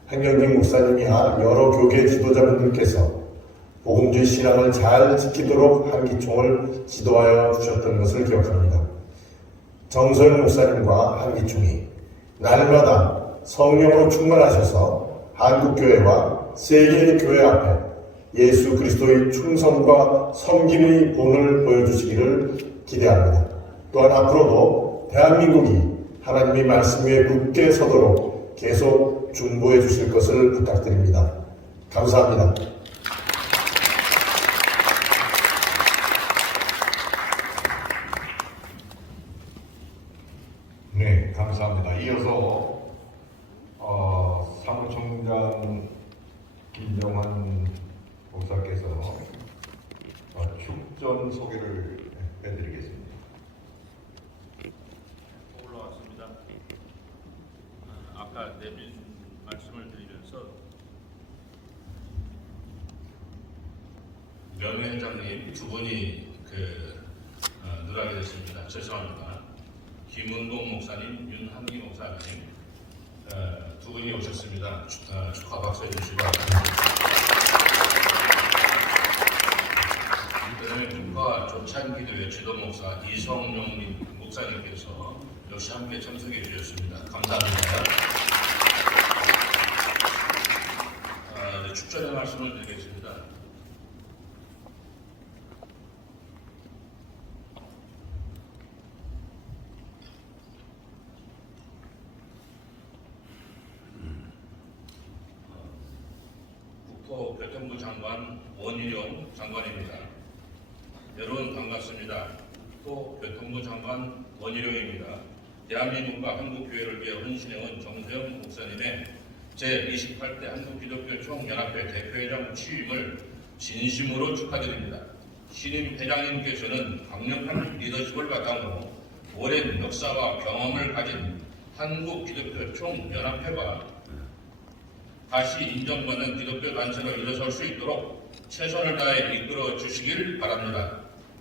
한경진 목사님이야 여러 교계 지도자분들께서 복음주의 신앙을 잘 지키도록 한기총을 지도하여 주셨던 것을 기억합니다. 정서영 목사님과 한기총이 날마다 성령으로 충만하셔서 한국교회와 세계의 교회 앞에 예수 그리스도의 충성과 섬김의 본을 보여주시기를 기대합니다. 또한 앞으로도 대한민국이 하나님의 말씀 위에 굳게 서도록 계속 중보해 주실 것을 부탁드립니다. 감사합니다. 네, 감사합니다. 이어서 사무총장 김정환 목사께서 축전 소개를 해드리겠습니다. 올라왔습니다. 아까 내빈 말씀을 드리면서 명예회장님 두 분이 늘하게 됐습니다. 죄송합니다. 김은동 목사님, 윤한기 목사님 두 분이 오셨습니다. 축하 박수 해주시기 바랍니다. 그다음에 국가 조찬기도회 지도목사 이성용 목사님께서 역시 함께 참석해 주셨습니다. 감사합니다. 축전의 말씀을 드리겠습니다. 국토교통부 장관 원희룡 장관입니다. 여러분 반갑습니다. 국토교통부 장관 원희룡입니다. 대한민국과 한국교회를 위해 헌신해온 정서영 목사님의 제28대 한국기독교 총연합회 대표회장 취임을 진심으로 축하드립니다. 신임 회장님께서는 강력한 리더십을 바탕으로 오랜 역사와 경험을 가진 한국기독교 총연합회가 다시 인정받는 기독교 단체로 일어설 수 있도록 최선을 다해 이끌어 주시길 바랍니다.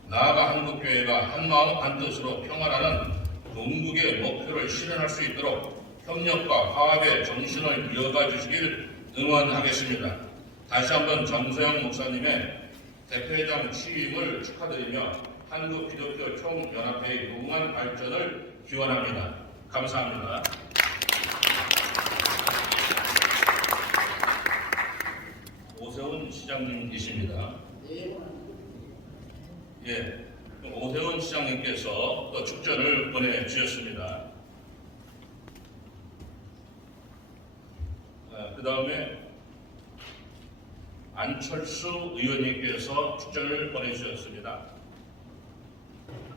나아가 한국교회가 한마음 한뜻으로 평화라는 궁극의 목표를 실현할 수 있도록 협력과 화합의 정신을 이어가 주시길 응원하겠습니다. 다시 한번 정서영 목사님의 대표회장 취임을 축하드리며 한국기독교 총연합회의 무궁한 발전을 기원합니다. 감사합니다. 그 다음에 안철수 의원님께서 축전을 보내주셨습니다.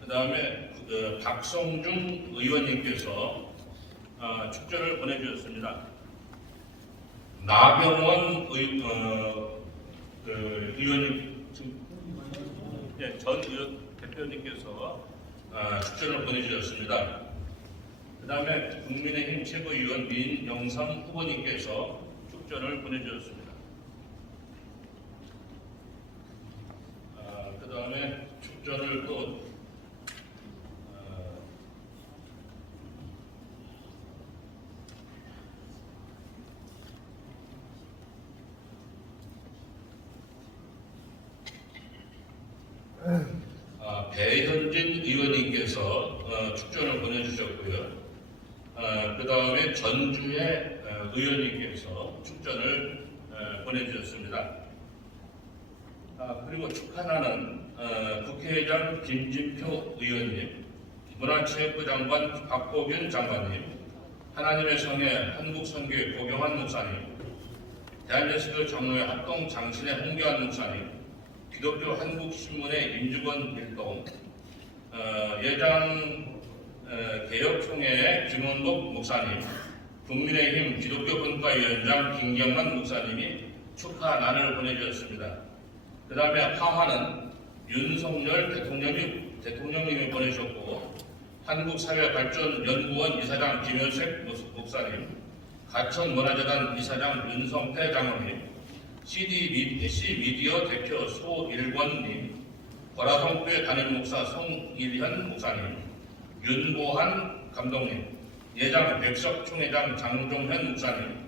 그 다음에 박성중 의원님께서 축전을 보내주셨습니다. 나경원 의원님, 전 의원 대표님께서 축전을 보내주셨습니다. 그 다음에 국민의힘 최고위원 민영삼 후보님께서 축전을 보내주셨습니다. 그 다음에 축전을 또 배현진 의원님께서 축전을 보내주셨고요. 그 다음에 전주의 의원님께서 축전을 보내주셨습니다. 그리고 축하나는 국회의장 김진표 의원님, 문화체육부 장관 박보균 장관님, 하나님의 성회 한국선교회 고경환 목사님, 대한예수교 장로회 합동 장신의 홍교안 목사님, 기독교 한국신문의 임주건 일동, 예장 개혁총회의 김원복 목사님, 국민의힘 기독교분과위원장 김경만 목사님이 축하난을 보내주셨습니다. 그 다음에 화환은 윤석열 대통령님이 보내주셨고, 한국사회발전연구원 이사장 김효색 목사님, 가천문화재단 이사장 윤성태 장로님, CC 미디어 대표 소일권님, 보라성교회 담임목사 송일현 목사님, 윤보한 감독님, 예장 백석 총회장 장종현 목사님,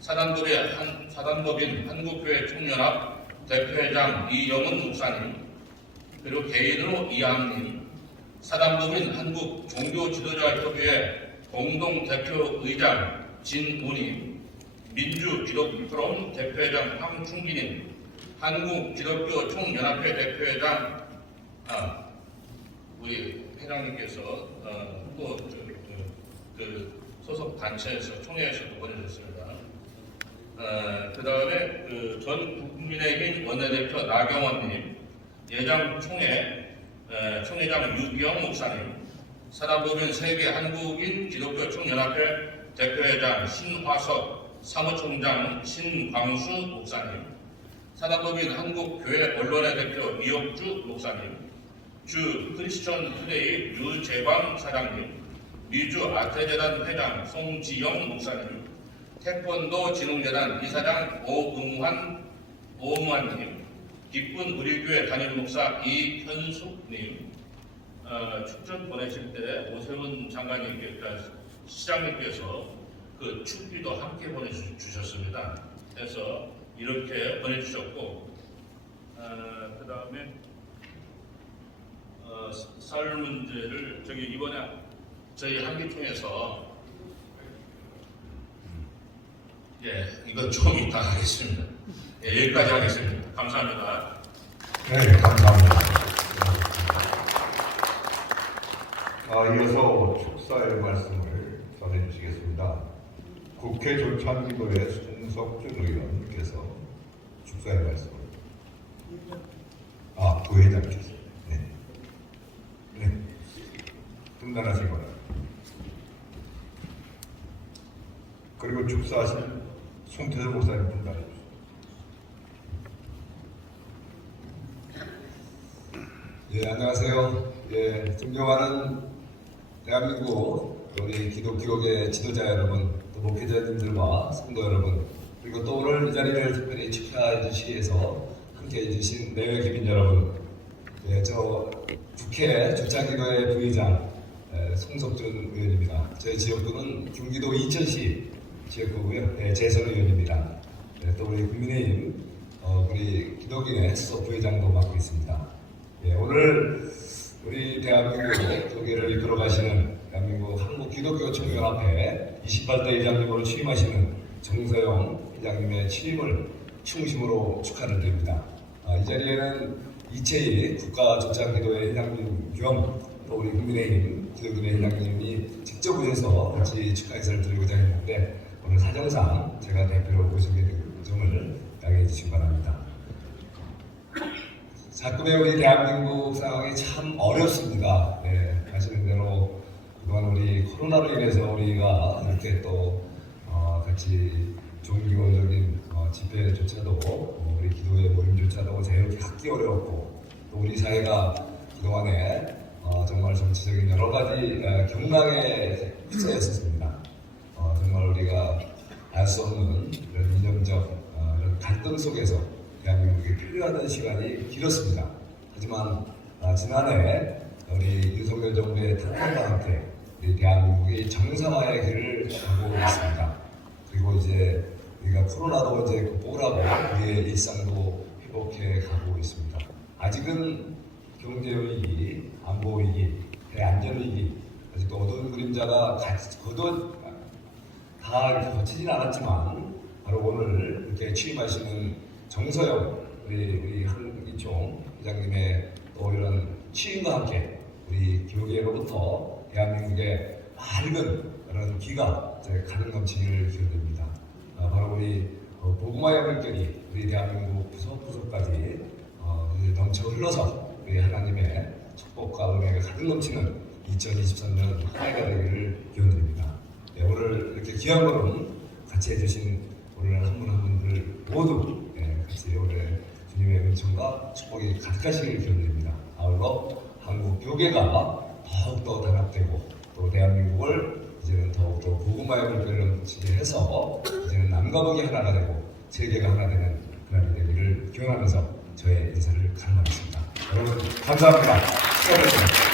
사단법인 한국교회 총연합 대표회장 이영은 목사님, 그리고 개인으로 이항님, 사단법인 한국종교지도자협의회 공동대표의장 진우님, 민주기독교포럼 대표회장 황충기님, 한국기독교 총연합회 대표회장 우리 회장님께서 또 그 소속 단체에서 총회에서도 보내주셨습니다. 그 다음에 전 국민의힘 원내대표 나경원님, 예장 총회장 유기영 목사님, 사단법인 세계 한국인 기독교 총연합회 대표회장 신화석 사무총장 신광수 목사님, 사단법인 한국교회 언론의 대표 이혁주 목사님, 주 크리스천 투데이 유재광 사장님, 미주 아태재단 회장 송지영 목사님, 태권도 진흥재단 이사장 오응환님, 기쁜 우리교회 담임목사 이현숙님, 축전 보내실 때 오세훈 시장님께서 그 축비도 함께 보내주셨습니다. 그래서 이렇게 보내주셨고, 그 다음에 설 문제를 이번에 저희 한기총에서 이건 좀 이따 하겠습니다. 여기까지 하겠습니다. 감사합니다. 네, 감사합니다. 이어서 축사의 말씀을 전해주시겠습니다. 국회 조찬기도회 송석준 의원께서 축사의 말씀을 부회장께서 네, 분단하시기 바랍니다. 그리고 축사하신 송태섭 목사님 분단해 주십시오. 안녕하세요. 존경하는 대한민국 우리 기독교계 지도자 여러분, 또 목회자님들과 성도 여러분, 그리고 또 오늘 이 자리를 특별히 축하해 주시기 위해서 함께 해주신 내외 기빈 여러분, 저 국회 조찬기도회 부의장 송석준 의원입니다. 저희 지역구는 경기도 인천시 지역구고요. 재선 의원입니다. 또 우리 국민의힘 우리 기독인의 수석 부회장도 맡고 있습니다. 오늘 우리 대한민국 교계를 이끌어 가시는 대한민국 한국기독교총연합회 28대 회장님으로 취임하시는 정서영 회장님의 취임을 충심으로 축하를 드립니다. 이 자리에는 이채희 국가조찬기도회 회장님 겸 또 우리 국민의힘 기독인의 회장님이 직접 오셔서 같이 축하 인사를 드리고자 했는데 오늘 사정상 제가 대표로 모시게 된 점을 양해해 주시기 바랍니다. 자금의 우리 대한민국 상황이 참 어렵습니다. 네, 아시는 대로 그동안 우리 코로나로 인해서 우리가 이렇게 또 같이 종교적인 집회조차도 우리 기도의 모임조차도 제일 갖기 어려웠고 또 우리 사회가 그동안에 정말 정치적인 여러 가지 경랑에 휩싸였었습니다. 정말 우리가 알 수 없는 이런 이념적 이런 갈등 속에서 대한민국이 필요하던 시간이 길었습니다. 하지만 지난해 우리 윤석열 정부의 탄핵과 함께 우리 대한민국이 정상화의 길을 가고 있습니다. 그리고 이제 우리가 코로나도 이제 극복을 하고 우리의 일상도 회복해 가고 있습니다. 아직은 경제 위기, 안보 위기, 안전 위기, 아직도 어두운 그림자가 다 거치진 않았지만 바로 오늘 이렇게 취임하시는 정서영 우리 한기총 회장님의 또 이런 취임과 함께 우리 교계로부터 대한민국의 맑은 그런 기가 가득 넘치기를 기원드립니다. 바로 우리 복음화의 물결이 우리 대한민국 구석구석까지 넘쳐 흘러서 우리 하나님의 축복과 은혜가 가득 넘치는 2023년 한 해가 되기를 기원드립니다. 네, 오늘 이렇게 귀한 걸음 같이 해주신 오늘 한 분 한 분들 모두 같이 오늘 주님의 은총과 축복이 가득하시길 기원드립니다. 아울러 한국 교계가 더욱더 단합되고 또 대한민국을 이제는 더욱더 복음화의 물결을 넘치게 해서 이제는 남과 북이 하나가 되고 세계가 하나 되는 그날이 되기를 기원하면서 저의 인사를 가름하겠습니다. 여러분 감사합니다. 수고하셨습니다.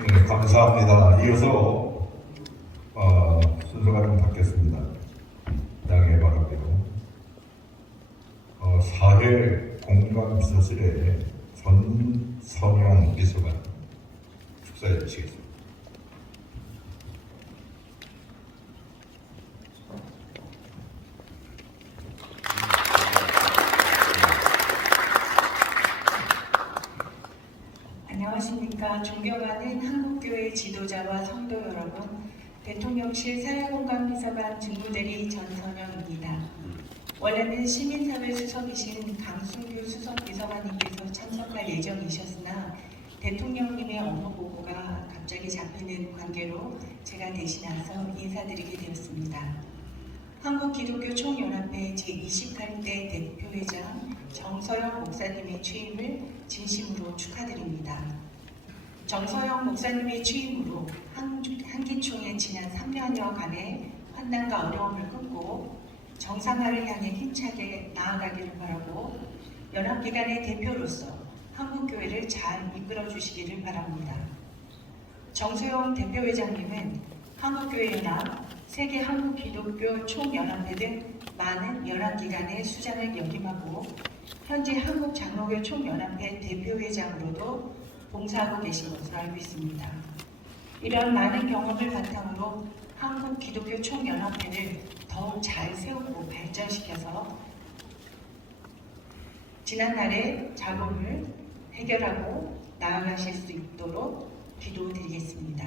네, 감사합니다. 이어서 순서가 좀 바뀌었습니다. 양해 바라고요. 사회 공간 비서실의 전선영 비서관 축사해 주시겠습니다. 안녕하십니까. 존경하는 한국교회 지도자와 성도 여러분, 대통령실 사회공간비서관 직무대리 전선영입니다. 원래는 시민사회 수석이신 강순규 수석비서관님께서 참석할 예정이셨으나 대통령님의 업무 보고가 갑자기 잡히는 관계로 제가 대신해서 인사드리게 되었습니다. 한국기독교총연합회 제28대 대표회장 정서영 목사님의 취임을 진심으로 축하드립니다. 정서영 목사님의 취임으로 한기총의 지난 3년여간의 환난과 어려움을 끊고 정상화를 향해 힘차게 나아가기를 바라고 연합기관의 대표로서 한국교회를 잘 이끌어 주시기를 바랍니다. 정서영 대표회장님은 한국교회연합, 세계한국기독교총연합회 등 많은 연합기관의 수장을 역임하고 현재 한국장로교 총연합회 대표회장으로도 봉사하고 계신 것으로 알고 있습니다. 이런 많은 경험을 바탕으로 한국기독교총연합회를 더욱 잘 세우고 발전시켜서 지난날의 자금을 해결하고 나아가실 수 있도록 기도드리겠습니다.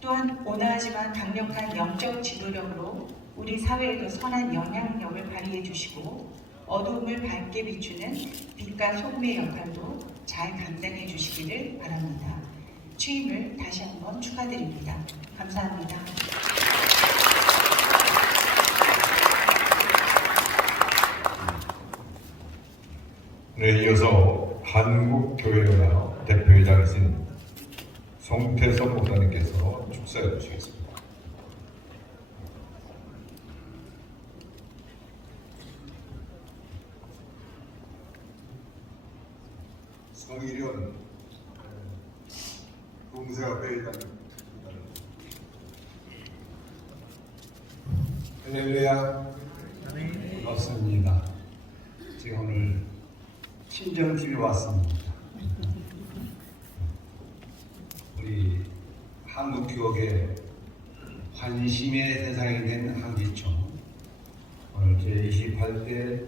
또한 온화하지만 강력한 영적 지도력으로 우리 사회에도 선한 영향력을 발휘해 주시고 어두움을 밝게 비추는 빛과 소금의 역할도 잘 감당해 주시기를 바랍니다. 취임을 다시 한번 축하드립니다. 감사합니다. 네, 이어서 한국교회연합 대표회장이신 송태섭 목사님께서 축사해 주시겠습니다. 성일현 봉사회장 할렐루야. 반갑습니다. 제가 오늘 친정집에 왔습니다. 우리 한국교계 관심의 대상이 된 한기총 오늘 제28대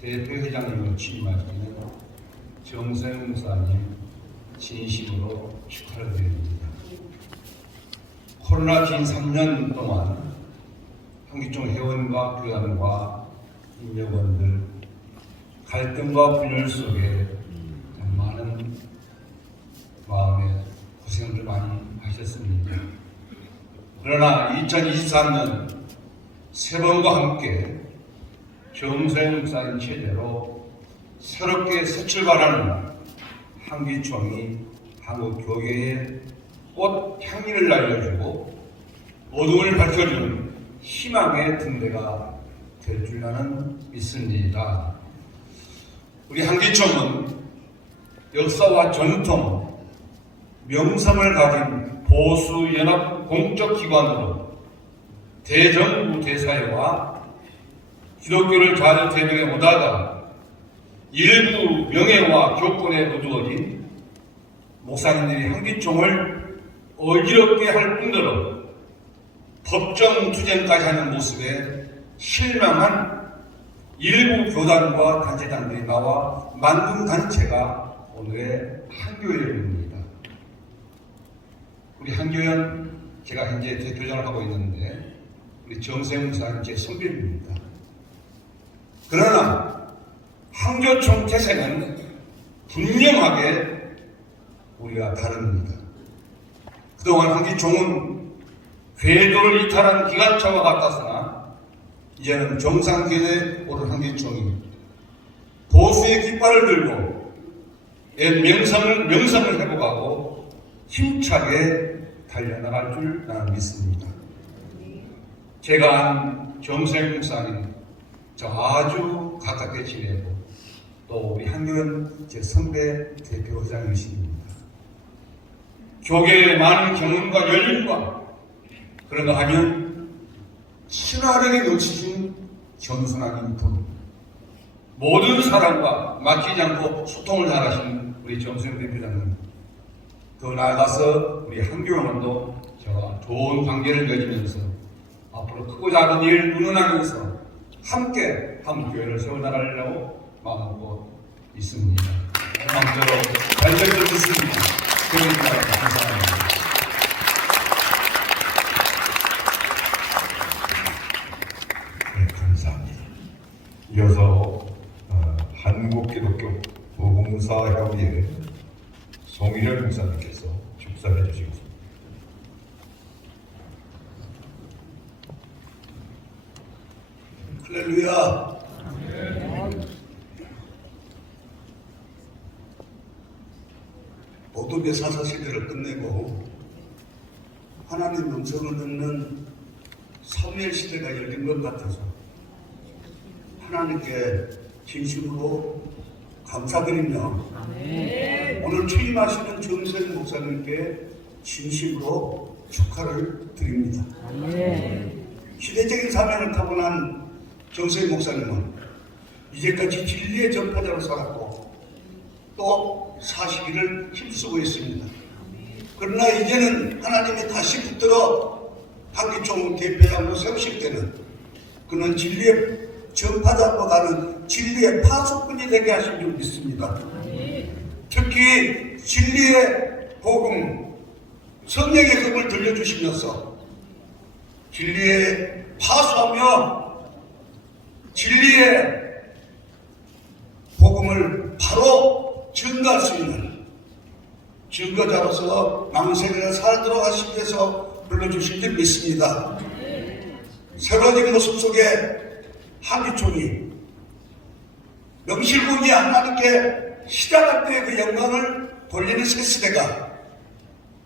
대표회장님을 취임하시는 정서영 목사님 진심으로 축하를 드립니다. 코로나 긴 3년 동안 한기총 회원과 교단과 임직원들 갈등과 분열 속에 참 많은 마음에 고생을 많이 하셨습니다. 그러나 2023년 세 번과 함께 정소영 목사님 체제로 새롭게 새 출발하는 한기총이 한국 교회에 꽃 향기를 날려주고 어둠을 밝혀주는 희망의 등대가 될 줄 나는 믿습니다. 우리 한기총은 역사와 전통, 명성을 가진 보수 연합 공적 기관으로 대정부 대사회와 기독교를 자주 대명해 오다가 일부 명예와 교권에 어두워진 목사님들이 한기총을 어지럽게 할 뿐더러 법정 투쟁까지 하는 모습에 실망한 일부 교단과 단체장들이 나와 만든 단체가 오늘의 한교회입니다. 우리 한교회는 제가 현재 대표장을 하고 있는데 우리 정세영 목사님 제 선배입니다. 그러나 한교총 태생은 분명하게 우리가 다릅니다. 그동안 한기총은 궤도를 이탈한 기관차와 같았으나 이제는 정상궤도에 오른 한기총이 보수의 깃발을 들고 옛 명성을 회복하고 힘차게 달려나갈 줄 나는 믿습니다. 제가 한 정세영 목사님 저 아주 가깝게 지내고 또 우리 한교연 제 선배 대표장이십니다. 교계의 많은 경험과 열림과 그런가 하면 친화력에 넘치신 겸손한 인품, 모든 사람과 맡기지 않고 소통을 잘하시는 우리 정수영 대표장님, 더 나아가서 우리 한교원도 저와 좋은 관계를 맺으면서 앞으로 크고 작은 일 응원하면서 함께 한국교회를 세워나가려고 마음먹고 있습니다. 마음대로 발전을 듣습니다. 그러니까 감사합니다. 네, 감사합니다. 이어서 한국기독교 보봉사협의회 송일현 목사님께서 축사해 주시겠습니다. 할렐루야. 어둠의 사사시대를 끝내고 하나님 음성을 듣는 사무엘 시대가 열린 것 같아서 하나님께 진심으로 감사드리며 오늘 취임하시는 정세영 목사님께 진심으로 축하를 드립니다. 시대적인 사명을 타고난 정세영 목사님은 이제까지 진리의 전파자로 살았고 또 사시기를 힘쓰고 있습니다. 그러나 이제는 하나님이 다시 붙들어 한기총 대표장으로 세우실 때는 그는 진리의 전파자보다는 진리의 파수꾼이 되게 하신 줄 믿습니다. 특히 진리의 복음, 성령의 금을 들려주시면서 진리에 파수하며 진리의 복음을 바로 증거할 수 있는 증거자로서 망세를 살도록 하시기 위해서 불러주신 줄 믿습니다. 새로워진 모습 속에 한기총이 명실공히 하나님께 시작할 때의 그 영광을 돌리는 새 시대가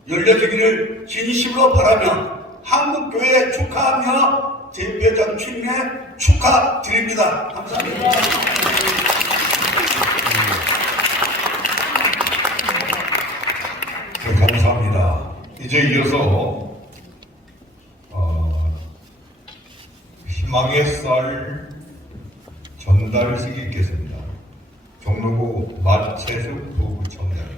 열려지기를 진심으로 바라며 한국교회 축하하며 대표장 취임에 축하드립니다. 감사합니다. 네, 감사합니다. 이제 이어서 희망의 쌀 전달식이 있겠습니다. 종로구 마채숙 부부청장님.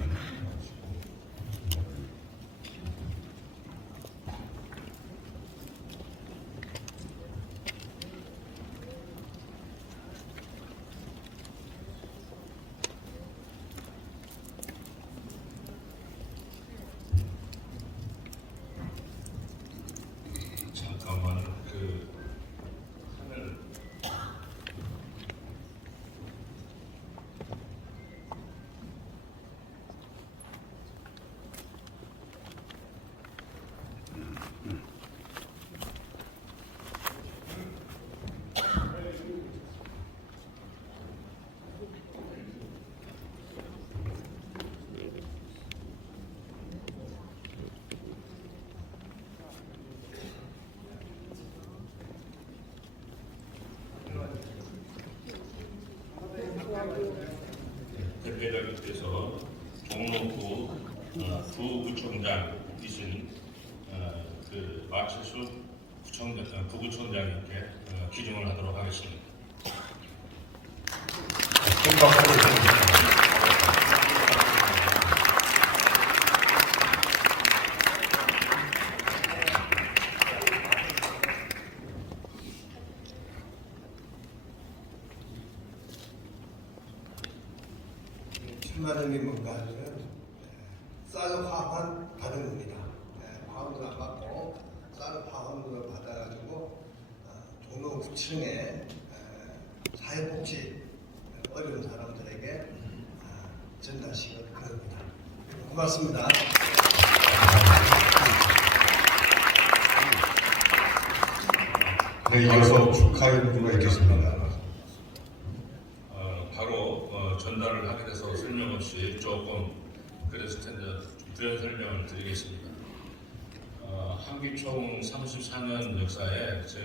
부구청장이신 그 마철수 부구청장님께 기증을 하도록 하겠습니다. 천만원이 뭔가 하면은 쌀 화환 받은 겁니다. 화환도 안 받고 쌀 화환도 받아가지고 종로 9층에 사회복지 어려운 사람들에게 전달식을 하겁니다. 고맙습니다. 네, 이어서 축하 인사가 있겠습니다. 바로 전달을 하게 돼서 설명 없이 조금 그랬을 텐데 부연 설명을 드리겠습니다. 한기총 34년 역사에 저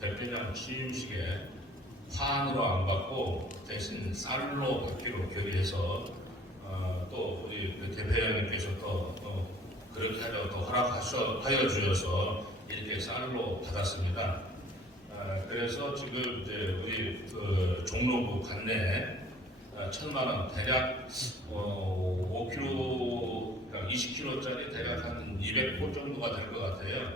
대표장 취임식에 화환으로 안 받고 대신 쌀로 받기로 결의해서 또 우리 대표장님께서 또 그렇게 하려고 또 허락하여 주셔서 이렇게 쌀로 받았습니다. 그래서 지금 이제 우리 그 종로구 관내에 1,000만 원 대략 5kg, 20kg짜리 대략 한 200포 정도가 될 것 같아요.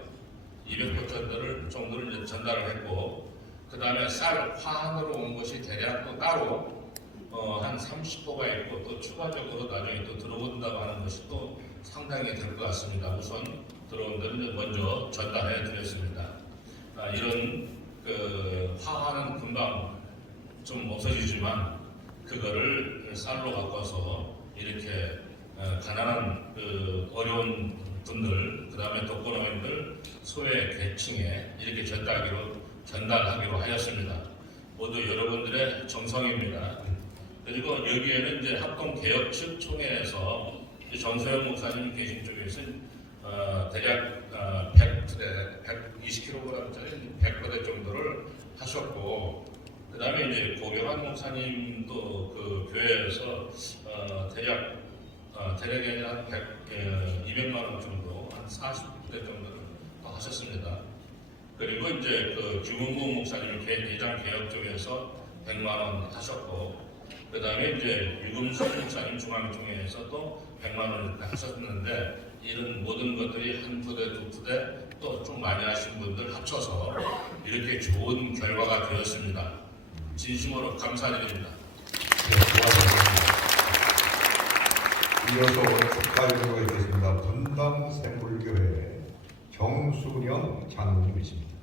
200포 정도를 이제 전달을 했고, 그 다음에 쌀 화환으로 온 것이 대략 또 따로 한 30포가 있고, 또 추가적으로 나중에 또 들어온다고 하는 것이 또 상당히 될 것 같습니다. 우선 들어온 데는 먼저 전달해 드렸습니다. 이런 그 화환은 금방 좀 없어지지만 그거를 쌀로 바꿔서 이렇게 가난한 그 어려운 분들, 그 다음에 독거노인들, 소외 계층에 이렇게 전달하기로 하였습니다. 모두 여러분들의 정성입니다. 그리고 여기에는 이제 합동개혁 측 총회에서 정서영 목사님 계신 쪽에서 대략 120kg짜리 100포대 정도를 하셨고, 그 다음에 이제 고경환 목사님도 그 교회에서 대략이 아니라 한 200만 원 정도, 한 40포대 정도를 하셨습니다. 그리고 이제 그 김은구 목사님 대장 개혁 쪽에서 100만 원 하셨고, 그 다음에 이제 유금숙 목사님 중앙총회에서 또 100만 원 하셨는데, 이런 모든 것들이 한 푸대, 두 푸대, 또 좀 많이 하신 분들 합쳐서 이렇게 좋은 결과가 되었습니다. 진심으로 감사드립니다. 이어서 축하 인사가 있겠습니다. 분당샘물교회 정순영 장로님이십니다.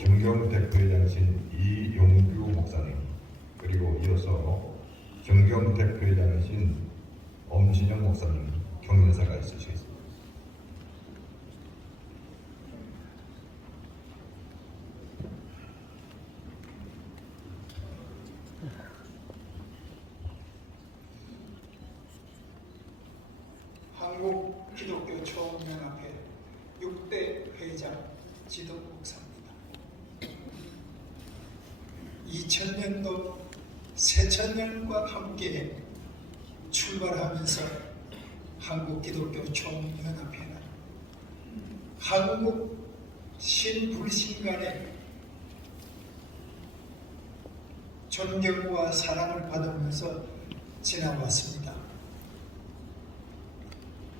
정경 대표회장이신 이용규 목사님, 그리고 이어서 정경 대표회장이신 엄진영 목사님 경륜사가 있으시겠습니다. 한국 기독교 총연합회 6대 회장 지도 목사입니다. 2000년도 새천년과 함께 출발하면서 한국 기독교 총연합회는 한국 신불신간의 존경과 사랑을 받으면서 지나왔습니다.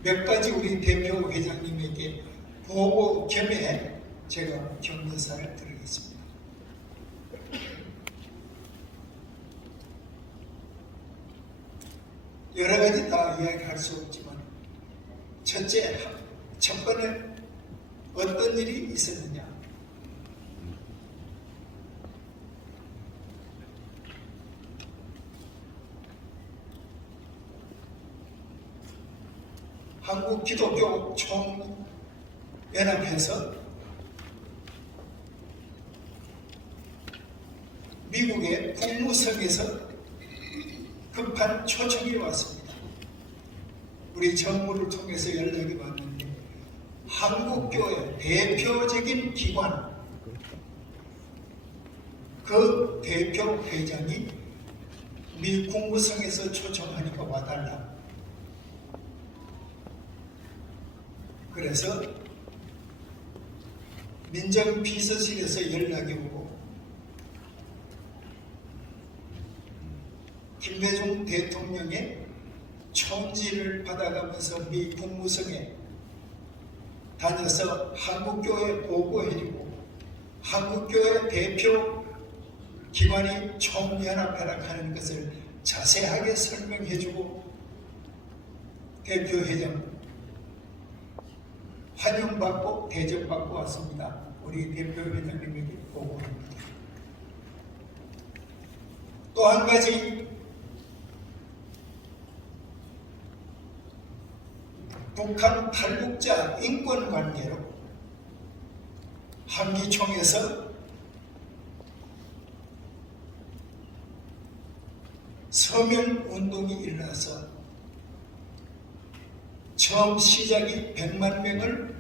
몇 가지 우리 대표 회장님에게 보고 겸해 제가 경륜사를 드리겠습니다. 여러 가지 다 이야기할 수 없지만 첫 번에 어떤 일이 있었느냐? 한국 기독교 총연합회에서 미국의 국무성에서 급한 초청이 왔습니다. 우리 정부를 통해서 연락이 왔는데 한국교회 대표적인 기관 그 대표 회장이 미 국무성에서 초청하니까 와달라. 그래서 민정비서실에서 연락이 오고 김대중 대통령의 총지를 받아가면서 미 국무성에 다녀서 한국교회 보고해주고 한국교회 대표 기관이 총연합회라 하는 것을 자세하게 설명해주고 대표회장 환영받고 대접받고 왔습니다. 우리 대표회장님에게 보고합니다. 또 한 가지 북한 탈북자 인권 관계로 한기총에서 서명운동이 일어나서 처음 시작이 100만 명을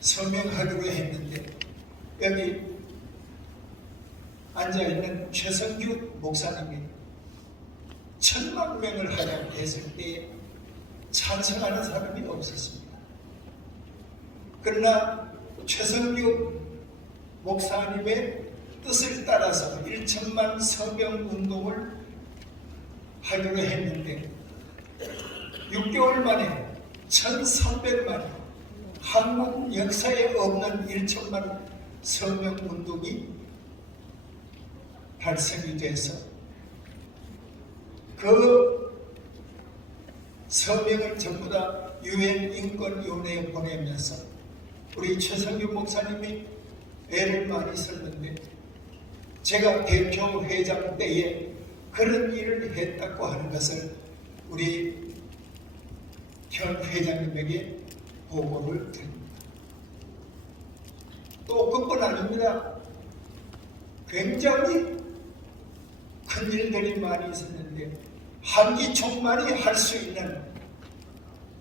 서명하기로 했는데 여기 앉아있는 최성규 목사님이 1000만 명을 하자고 했을 때 찬성하는 사람이 없었습니다. 그러나 최성규 목사님의 뜻을 따라서 1000만 서명 운동을 하기로 했는데 6개월 만에 1300만 한국 역사에 없는 1000만 서명 운동이 발생이 돼서 그 서명을 전부 다 유엔 인권위원회에 보내면서 우리 최성규 목사님이 애를 많이 썼는데 제가 대표 회장 때에 그런 일을 했다고 하는 것을 우리 현 회장님에게 보고를 드립니다. 또 그뿐 아닙니다. 굉장히 큰 일들이 많이 있었는데 한기총만이 할 수 있는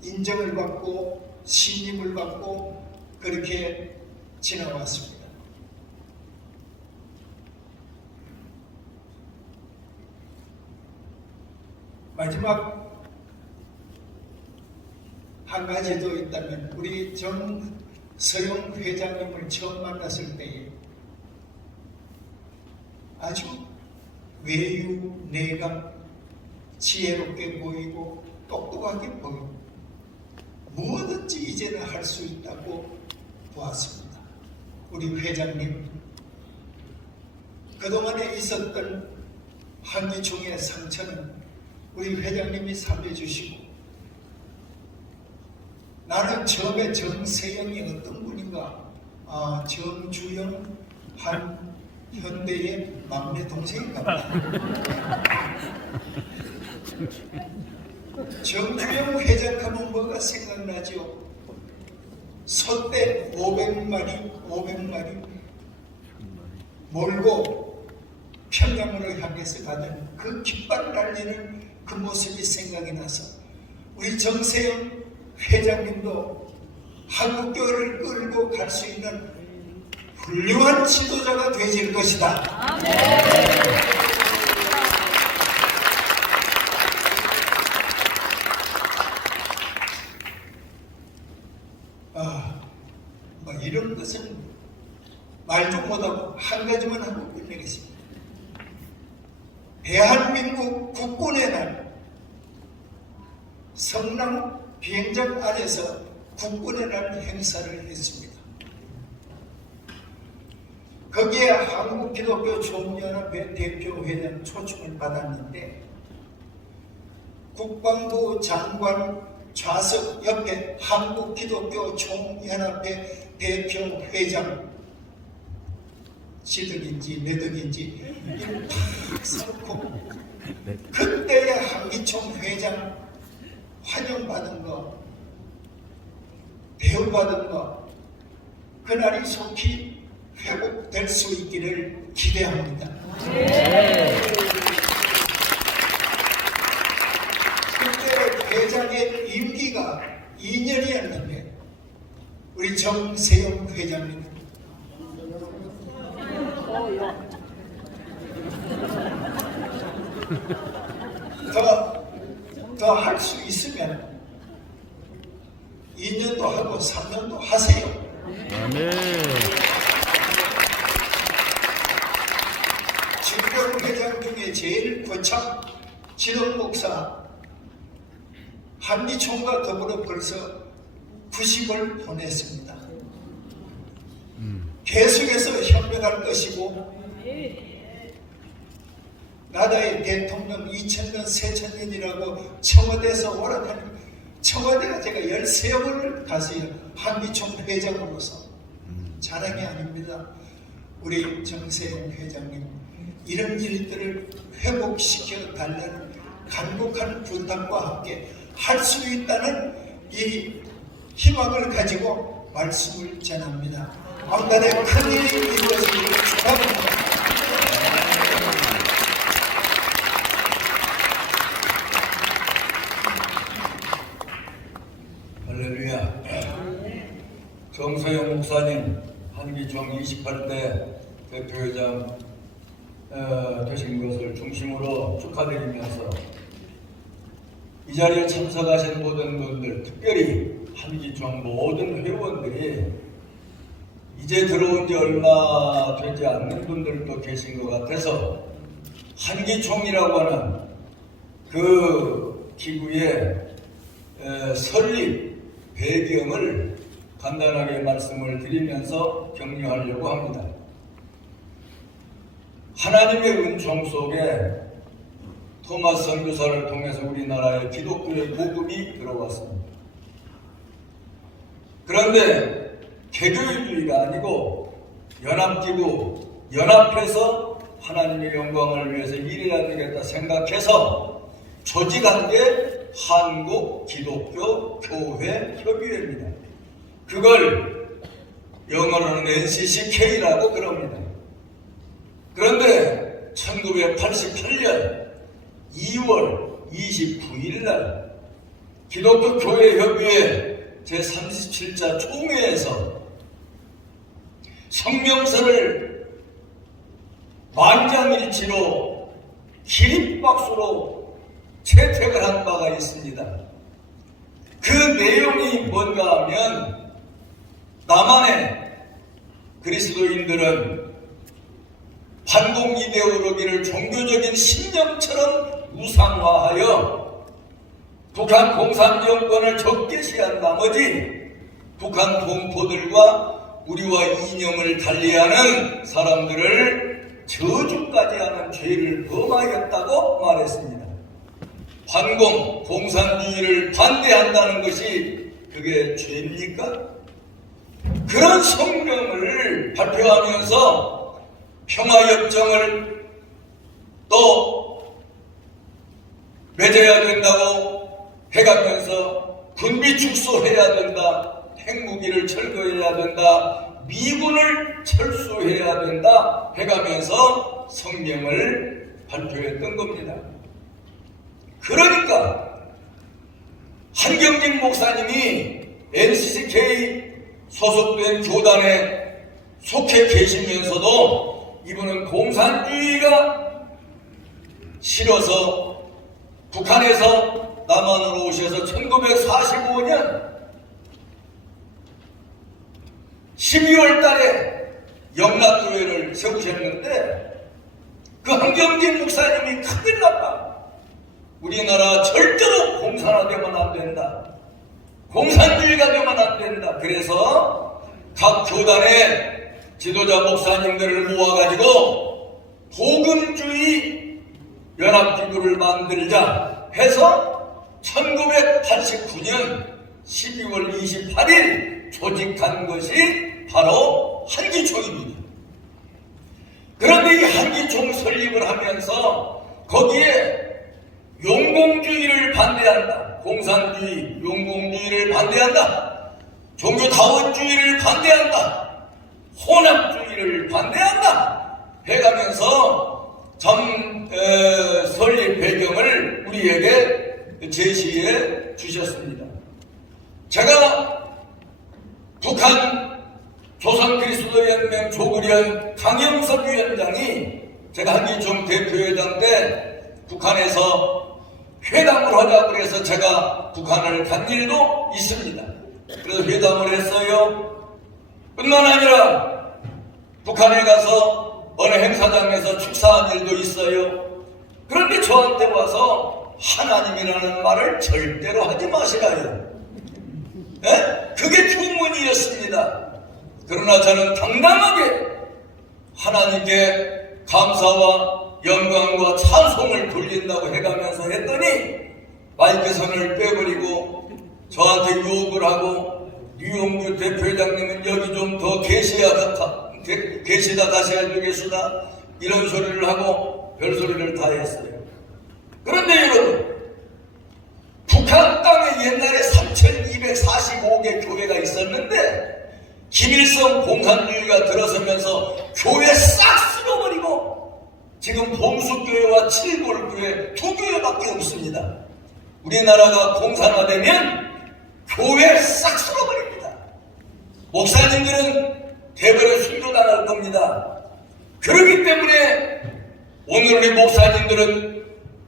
인정을 받고 신임을 받고 그렇게 지나왔습니다. 마지막 한 가지 더 있다면 우리 정서영 회장님을 처음 만났을 때에 아주 외유, 내각, 지혜롭게 보이고 똑똑하게 보이고 무엇든지 이제는 할 수 있다고 보았습니다. 우리 회장님 그동안에 있었던 한기총의 상처는 우리 회장님이 삼해주시고 나는 처음에 정세영이 어떤 분인가, 정주영 한 현대의 막내 동생인가 봐. 정주영 회장하면 뭐가 생각나죠? 소떼 500마리 몰고 평양으로 향해서 가는 그 깃발 날리는 그 모습이 생각이 나서 우리 정세영 회장님도 한국교회를 끌고 갈 수 있는 훌륭한 지도자가 되실 것이다. 뭐 이런 것은 말도 못하고 한 가지만 하고 끝내겠습니다. 대한민국 국군의 날, 성남 비행장 안에서 국군의 날 행사를 했습니다. 거기에 한국기독교 총연합회 대표회장 초청을 받았는데 국방부 장관 좌석 옆에 한국기독교 총연합회 대표회장 지덕인지 매덕인지 탁 서고 그때의 한기총 회장 환영받은 거, 대우받은 거, 그날이 속히 회복될 수 있기를 기대합니다. 그때 회장의 임기가 2년이었는데 우리 정세영 회장님 더 할 수 있으면 2년도 하고 3년도 하세요. 진경 회장 중에 제일 거참 진원 목사 한기총과 더불어 벌써 90을 보냈습니다. 계속해서 협력할 것이고 나라의 대통령 2000년, 3000년이라고 청와대에서 오락하는 청와대가 제가 13번을 갔어요. 한기총 회장으로서. 자랑이 아닙니다. 우리 정세영 회장님 이런 일들을 회복시켜 달라는 간곡한 부탁과 함께 할 수 있다는 이 희망을 가지고 말씀을 전합니다. 왕관의 큰 일이 이루어지기를 축하합니다. 할렐루야. 정서영 목사님 한기총 28대 대표회장 되신 것을 중심으로 축하드리면서 이 자리에 참석하신 모든 분들, 특별히 한기총 모든 회원들이 이제 들어온 지 얼마 되지 않는 분들도 계신 것 같아서 한기총이라고 하는 그 기구의 설립 배경을 간단하게 말씀을 드리면서 격려하려고 합니다. 하나님의 은총 속에 토마스 선교사를 통해서 우리나라에 기독교의 복음이 들어왔습니다. 그런데 개교인주의가 아니고 연합기구, 연합해서 하나님의 영광을 위해서 일해야 되겠다 생각해서 조직한 게 한국기독교교회협의회입니다. 그걸 영어로는 NCCK라고 그럽니다. 그런데 1988년 2월 29일 날 기독교교회협의회 제37차 총회에서 성명서를 만장일치로 기립박수로 채택을 한 바가 있습니다. 그 내용이 뭔가 하면 남한의 그리스도인들은 반공 이데올로기를 종교적인 신념처럼 우상화하여 북한 공산정권을 적개시한 나머지 북한 동포들과 우리와 이념을 달리하는 사람들을 저주까지 하는 죄를 범하였다고 말했습니다. 반공, 공산주의를 반대한다는 것이 그게 죄입니까? 그런 성명을 발표하면서 평화협정을 또 맺어야 된다고 해가면서 군비 축소해야 된다, 핵무기를 철거해야 된다, 미군을 철수해야 된다 해가면서 성명을 발표했던 겁니다. 그러니까 한경진 목사님이 NCCK 소속된 교단에 속해 계시면서도 이분은 공산주의가 싫어서 북한에서 남한으로 오셔서 1945년 12월 달에 영락교회를 세우셨는데 그 한경진 목사님이 큰일 났다. 우리나라 절대로 공산화되면 안 된다. 공산주의가 되면 안 된다. 그래서 각 교단의 지도자 목사님들을 모아가지고 복음주의 연합기구를 만들자 해서 1989년 12월 28일 조직한 것이 바로 한기총입니다. 그런데 이 한기총 설립을 하면서 거기에 용공주의를 반대한다. 공산주의, 용공주의를 반대한다. 종교다원주의를 반대한다. 혼합주의를 반대한다. 해가면서 설립 배경을 우리에게 제시해 주셨습니다. 제가 북한 조선그리스도연맹 조국련 강영석 위원장이 제가 한기총 대표회장 때 북한에서 회담을 하자고 해서 제가 북한을 간 일도 있습니다. 그래서 회담을 했어요. 뿐만 아니라 북한에 가서 어느 행사장에서 축사한 일도 있어요. 그런데 저한테 와서 하나님이라는 말을 절대로 하지 마시라요. 네? 그게 주문이었습니다. 그러나 저는 당당하게 하나님께 감사와 영광과 찬송을 돌린다고 해가면서 했더니 마이크 선을 빼버리고 저한테 욕을 하고 류용규 대표회장님은 여기 좀 더 계시다 가셔야 되겠수다 이런 소리를 하고 별소리를 다 했어요. 그런데 여러분, 북한 땅에 옛날에 3245개 교회가 있었는데 김일성 공산주의가 들어서면서 교회 싹 쓸어버리고 지금 봉수교회와 칠골교회 두 교회밖에 없습니다. 우리나라가 공산화되면 교회 싹 쓸어버립니다. 목사님들은 대번에 순교당할 겁니다. 그렇기 때문에 오늘 우리 목사님들은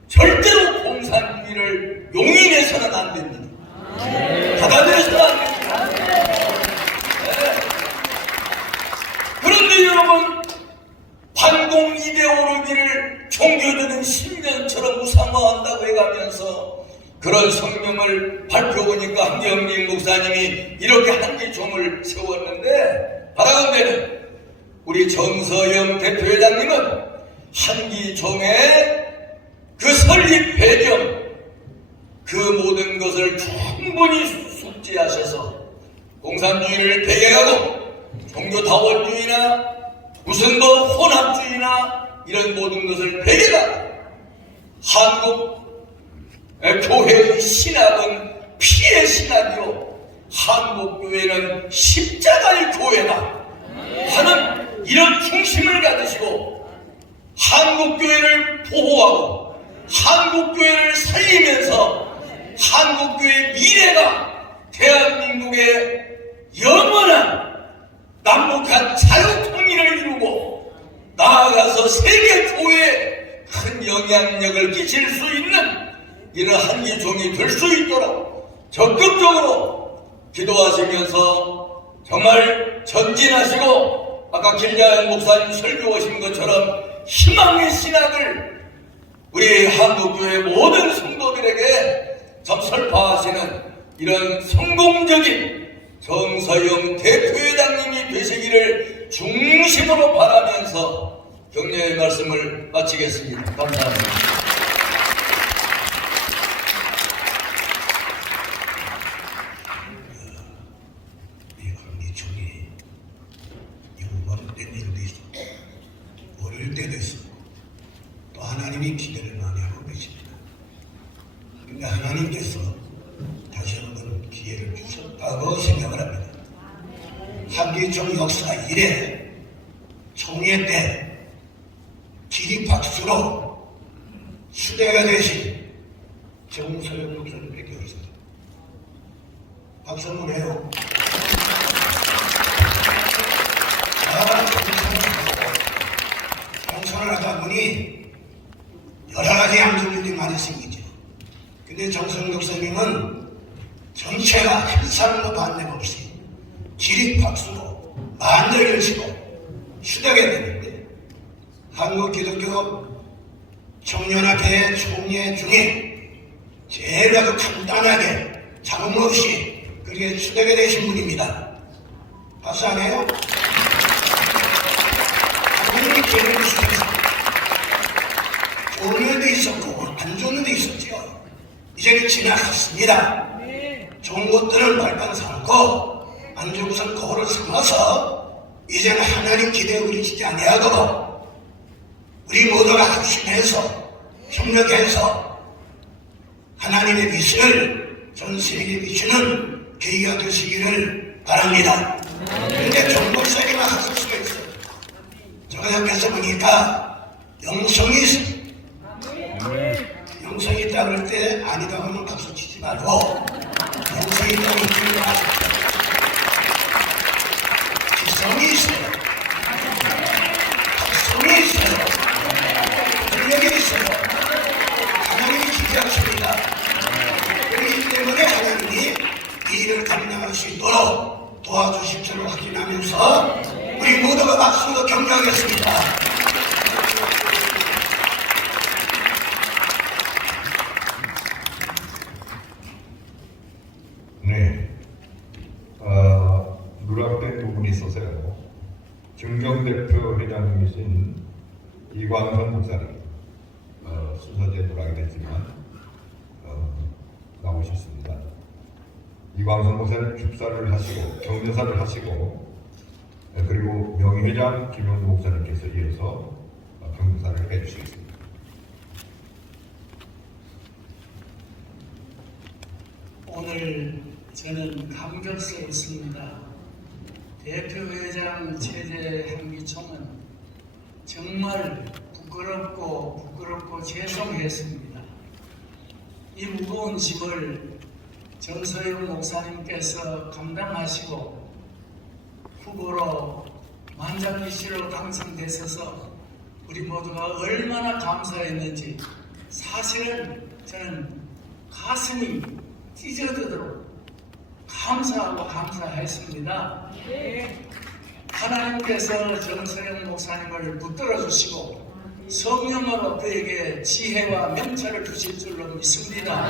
절대로 공산주의를 용인해서는 안 됩니다. 받아들여서는 안 됩니다. 네. 그런데 여러분, 반공 이데올로기를 종교적인 신념처럼 우상화한다고 해가면서 그런 성명을 발표하니까 한경진 목사님이 이렇게 한기총을 세웠는데 바라건대는 우리 정서영 대표회장님은 한기총의 그 설립 배경 그 모든 것을 충분히 숙지하셔서 공산주의를 배경하고 종교다원주의나 무슨 혼합주의나 이런 모든 것을 배경하고 한국 교회의 신학은 피해 신학이요 한국교회는 십자가의 교회다 하는 이런 중심을 가지시고 한국교회를 보호하고 한국교회를 살리면서 한국교회의 미래가 대한민국의 영원한 남북한 자유통일을 이루고 나아가서 세계교회에 큰 영향력을 끼칠 수 있는 이런 한기총이 될 수 있도록 적극적으로 기도하시면서 정말 전진하시고 아까 길자연 목사님 설교하신 것처럼 희망의 신학을 우리 한국교회 모든 성도들에게 참 설파하시는 이런 성공적인 정서영 대표회장님이 되시기를 중심으로 바라면서 격려의 말씀을 마치겠습니다. 감사합니다. 잘못된 일도 있었고 어릴 때도 있었고 또 하나님이 기대를 많이 하고 계십니다. 그런데 하나님께서 다시 한번 기회를 주셨다고 생각을 합니다. 한기총 역사 이래 총회 때 기립박수로 수대가 되신 정서영 목사님에게 있습니다. 박수 한번 해요. 정선을 하다 보니 여러 가지 양조들이 많이 생기죠. 근데 정선 목사님은 전체가 한 사람도 반대가 없이 기립박수로 만들을 치고 수대하게 되는데 한국 기독교 청년학회 총회 중에 제일 아주 간단하게 자금 없이 그렇게 수대하게 되신 분입니다. 박수 안 해요? 하나님이 기회를 주셨습니다. 좋은 일도 있었고 안 좋은 일도 있었죠. 이제는 지나갔습니다. 좋은 것들은 말만 삼고 안 좋은 것은 거울을 삼아서 이제는 하나님 기대에 우리지지 아니하고 우리 모두가 합심해서 협력해서 하나님의 빛을 전 세계에 비추는 계기가 되시기를 바랍니다. 그런데 정 목사님은 하실 수가 있어요. 제가 옆에서 보니까 영성이 있어요. 영성이 있다 그럴 때 아니다 하면 박수 치지 말고 영성이 있다고 느끼는 마십시오. 지성이 있어요. 박성이 있어요. 능력이 있어요. 하나님이 기대하십니다. 그렇기 때문에 하나님이 이 일을 감당할 수 있도록 도와주실 줄을 확인하면서 우리 모두가 박수로 격려하겠습니다. 네, 누락된 부분이 있어서요. 증경대표 회장님이신 이광선 목사님 순서제 누락이 됐지만 나오셨습니다. 이광선 목사님 축사를 하시고 경전사를 하시고 그리고 명예회장 김영수 목사님께서 이어서 경전사를 해주시겠습니다. 오늘 저는 감격스럽습니다. 대표회장 체제 한기총은 정말 부끄럽고 죄송했습니다. 이 무거운 짐을 정서영 목사님께서 감당하시고 후보로 만장일치로 당선되셔서 우리 모두가 얼마나 감사했는지 사실은 저는 가슴이 찢어지도록 감사했습니다. 하나님께서 정서영 목사님을 붙들어 주시고 성령으로 그에게 지혜와 명철을 주실 줄로 믿습니다.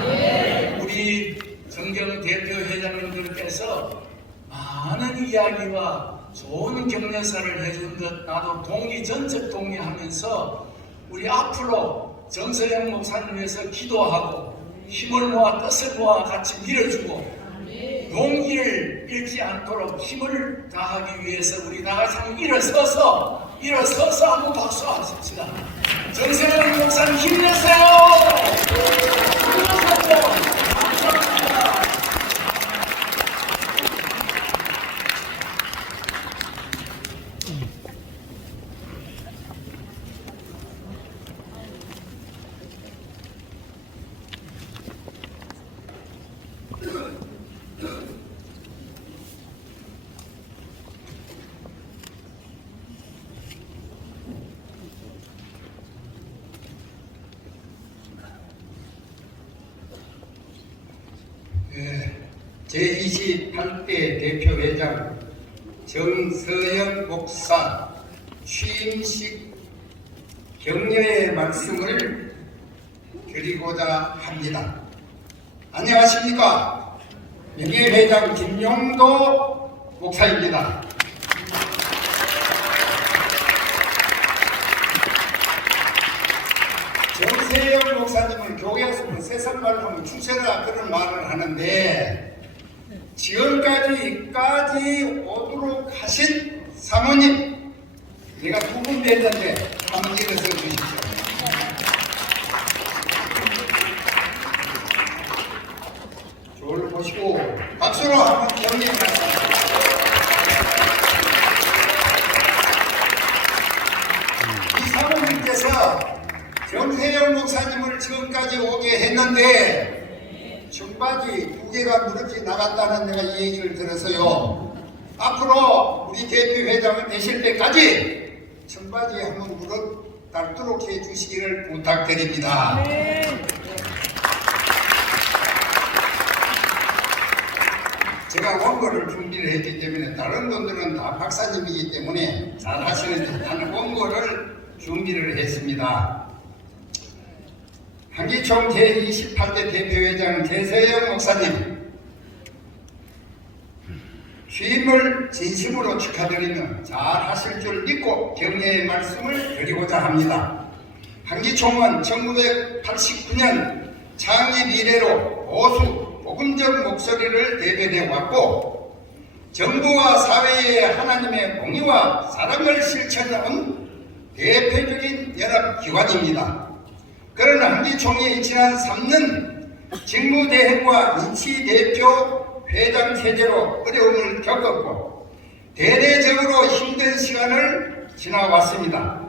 우리 정경 대표 회장님들께서 많은 이야기와 좋은 격려사를 해준 것 나도 전적 동의하면서 우리 앞으로 정서영 목사님 위해서 기도하고 힘을 모아 뜻을 모아 같이 밀어주고 용기를 잃지 않도록 힘을 다하기 위해서 우리 다 같이 한번 일어서서 한번 박수 하십시다. 정세영 목사님 힘내세요. 제28대 대표회장 정서영 목사 취임식 격려의 말씀을 드리고자 합니다. 안녕하십니까? 명예회장 김용도 목사입니다. 정세영 목사님은 교회에서 세상 말로 하면 추세라 그런 말을 하는데 지금까지까지 오도록 하신 사모님 내가 두 군데 했는데 한 문제를 써주십시오. 저를 보시고 박수로 한번 경례하겠습니다. 이 사모님께서 정세영 목사님을 지금까지 오게 했는데 청바지 두 개가 무너져 나갔다는 내가 이 얘기를 들어서요. 앞으로 우리 대표회장을 되실 때까지 청바지 한번 무릎 닳도록 해주시기를 부탁드립니다. 제가 원고를 준비를 했기 때문에 다른 분들은 다 박사님이기 때문에 잘 하시는데 나는 원고를 준비를 했습니다. 한기총 제28대 대표회장 최세영 목사님 취임을 진심으로 축하드리며 잘 하실 줄 믿고 격려의 말씀을 드리고자 합니다. 한기총은 1989년 창립 이래로 보수 복음적 목소리를 대변해 왔고 정부와 사회의 하나님의 공의와 사랑을 실천한 대표적인 연합기관입니다. 그러나 한기총이 지난 3년 직무대행과 인치대표 회장 체제로 어려움을 겪었고 대대적으로 힘든 시간을 지나왔습니다.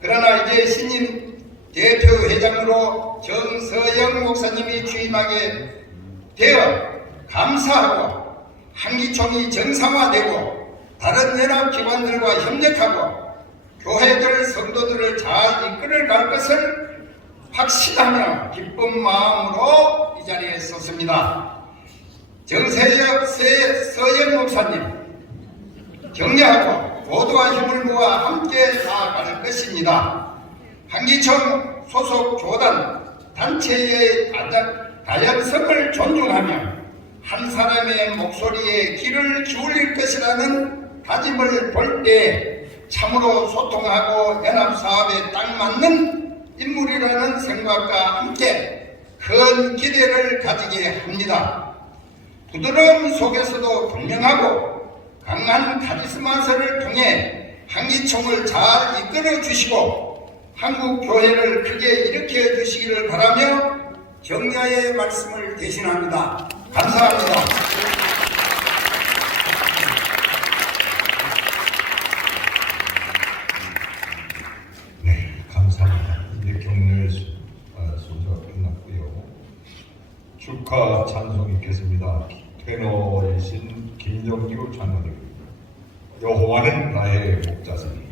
그러나 이제 신임 대표회장으로 정서영 목사님이 취임하게 되어 감사하고 한기총이 정상화되고 다른 연합기관들과 협력하고 교회들 성도들을 잘 이끌어갈 것을 확신하며 기쁜 마음으로 이 자리에 섰습니다. 서영 목사님 격려하고 모두와 힘을 모아 함께 나아갈 것입니다. 한기총 소속 교단 단체의 다양성을 존중하며 한 사람의 목소리에 귀를 기울일 것이라는 다짐을 볼 때 참으로 소통하고 연합사업에 딱 맞는 인물이라는 생각과 함께 큰 기대를 가지게 합니다. 부드러움 속에서도 분명하고 강한 카리스마서를 통해 한기총을 잘 이끌어 주시고 한국 교회를 크게 일으켜 주시기를 바라며 격려의 말씀을 대신합니다. 감사합니다. 네, 감사합니다. 이제 격려의 순서가 끝났고요. 축하 찬송 있겠습니다. 테너이신 김정규 장로님. 여호와는 나의 목자시니.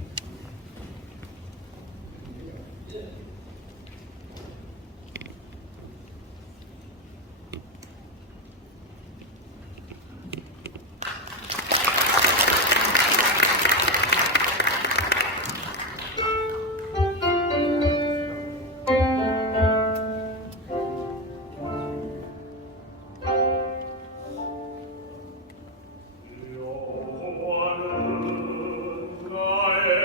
여호와는 나의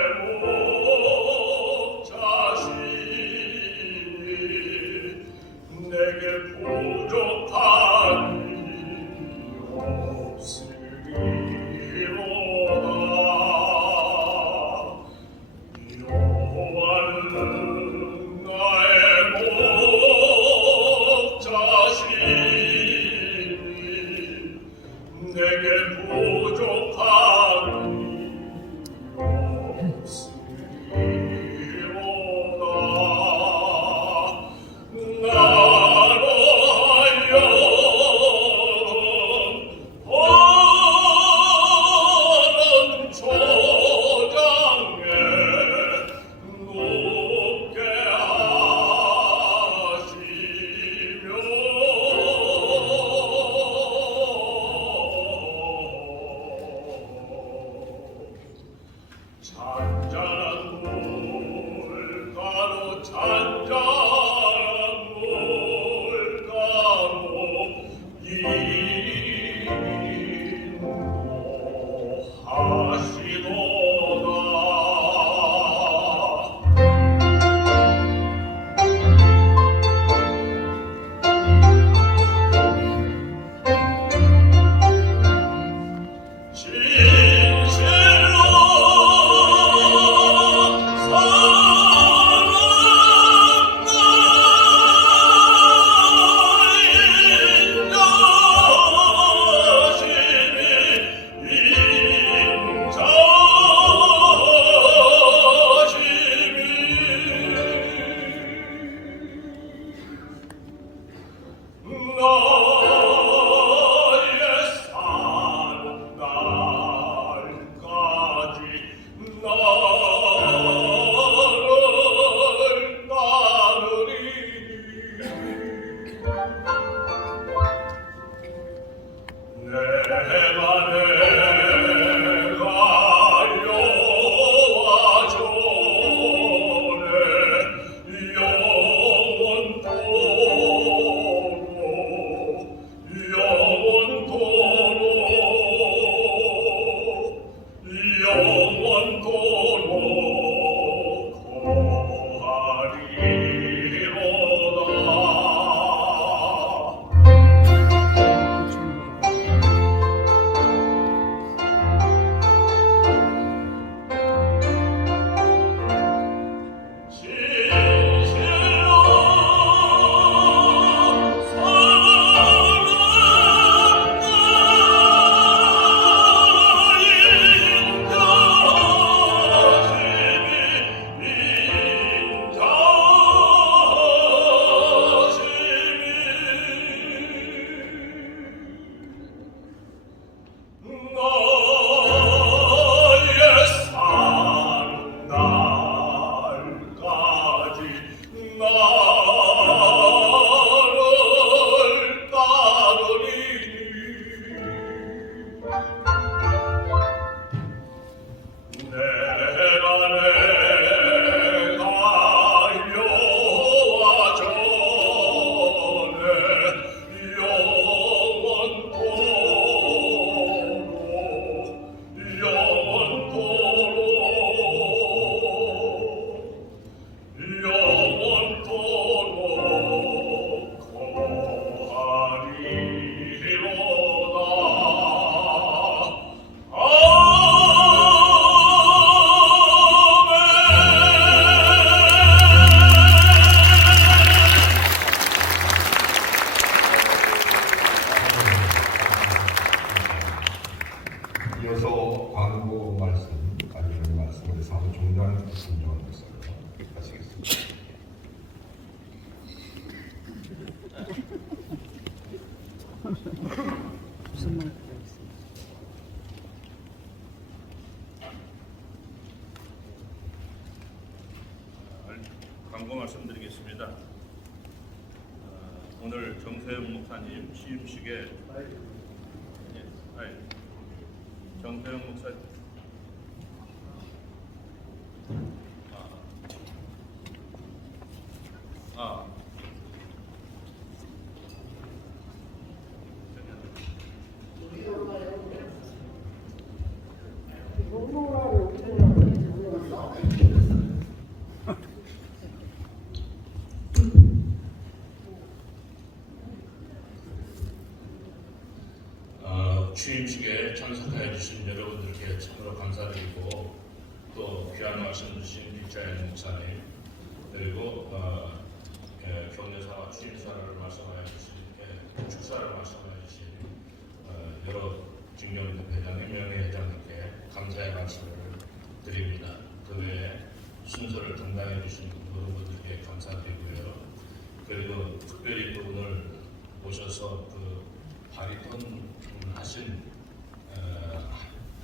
이어서 광고 말씀, 아니면 말씀을 사무 종단 김정원 목사님 하시겠습니다. 광고 말씀드리겠습니다. 오늘 정세영 목사님 취임식에 정세영 목사님 취임식에 참석해 주신 여러분들께 참으로 감사드리고 또 귀한 말씀 주신 빅자연 목사님 그리고 경례사와 취임사를 말씀하여 주신 축사를 말씀하여 주신 여러 직령 대표장님, 명예회장님께 감사의 말씀을 드립니다. 그 외에 순서를 담당해 주신 모든 분들께 감사드리고요. 그리고 특별히 또 오늘 오셔서 그 바리톤 하신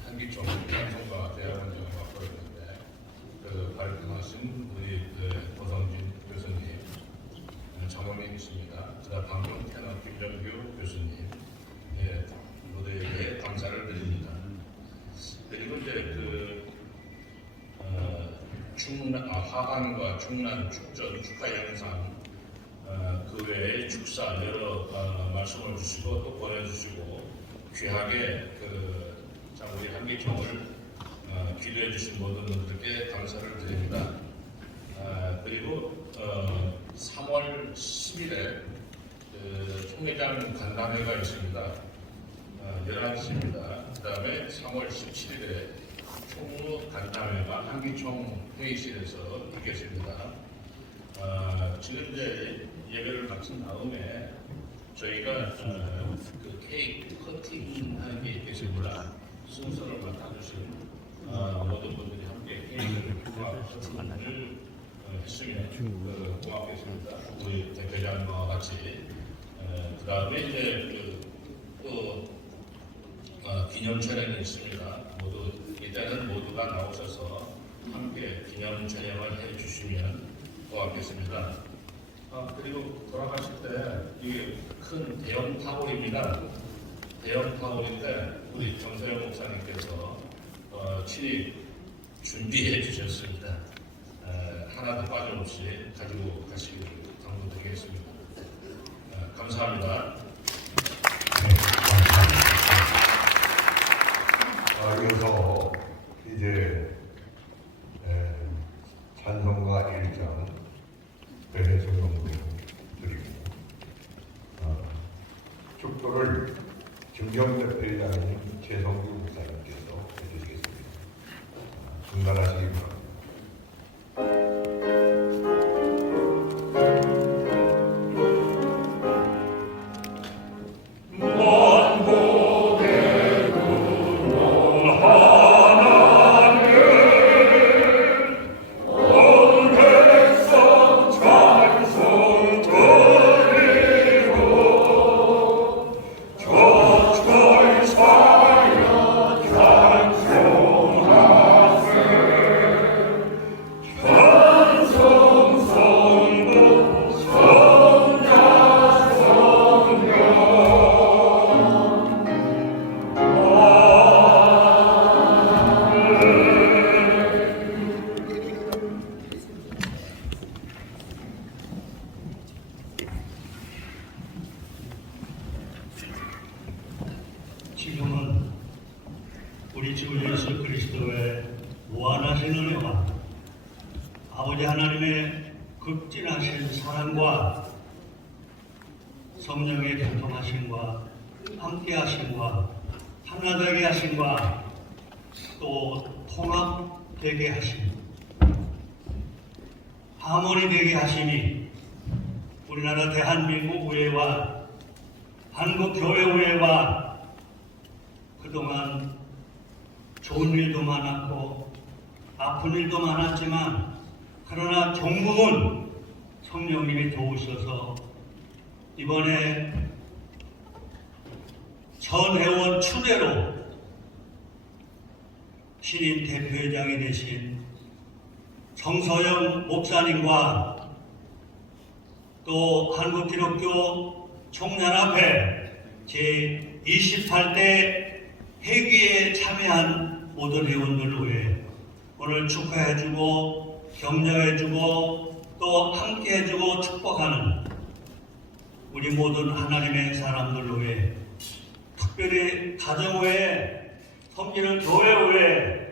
한기총 방송과 대학원장을 맡고 있는데 그 바리톤 하신 우리 고성진 교수님, 장원민이십니다. 그다음 방송 테너 김정규 교수님, 모두에게 감사를 드립니다. 그리고 이제 하반과 충남 축전 축하 영상 그 외에 축사 여러 말씀을 주시고 또 보내주시고 귀하게 우리 한기총을 기도해 주신 모든 분들께 감사를 드립니다. 그리고 3월 10일에 총회장 간담회가 있습니다. 11시입니다. 그 다음에 3월 17일에 총무 간담회가 한기총 회의실에서 있겠습니다. 지금 이제 예배를 마친 다음에 저희가 그 케이크 커팅 하는 게 있겠습니다. 순서를 맡아주신 모든 분들이 함께 케이크를 커팅을 했으면 고맙겠습니다. 우리 대표장과 같이 그 다음에 이제 또 기념 촬영이 있습니다. 이때는 모두가 잠깐 나오셔서 함께 기념 촬영을 해주시면 고맙겠습니다. 그리고 돌아가실 때 이게 큰 대형 타올입니다. 대형 타올인데 우리 정서영 목사님께서 친히 준비해 주셨습니다. 하나도 빠짐없이 가지고 가시기를 당부드리겠습니다. 감사합니다. 이어서 이제 찬송가 1장 대회 소명을 드리고 축도를 증경대표이사님 최성규 목사님께서 해주시겠습니다. 중단하시기 바랍니다. 지금은 우리 주 예수 그리스도의 무한하신 은혜와 아버지 하나님의 극진하신 사랑과 성령의 교통하심과 함께하심과 하나되게 하심과 또 통합되게 하심, 하모니되게 하심이 우리나라 대한민국 의회와 한국교회의회와 그동안 좋은 일도 많았고 아픈 일도 많았지만 그러나 종국은 성령님이 도우셔서 이번에 전 회원 추대로 신임 대표회장이 되신 정서영 목사님과 또 한국기독교 총연합회 제28대 회기에 참여한 모든 회원들을 위해 오늘 축하해주고 격려해주고 또 함께해주고 축복하는 우리 모든 하나님의 사람들을 위해 특별히 가정외에 섬기는 교회외에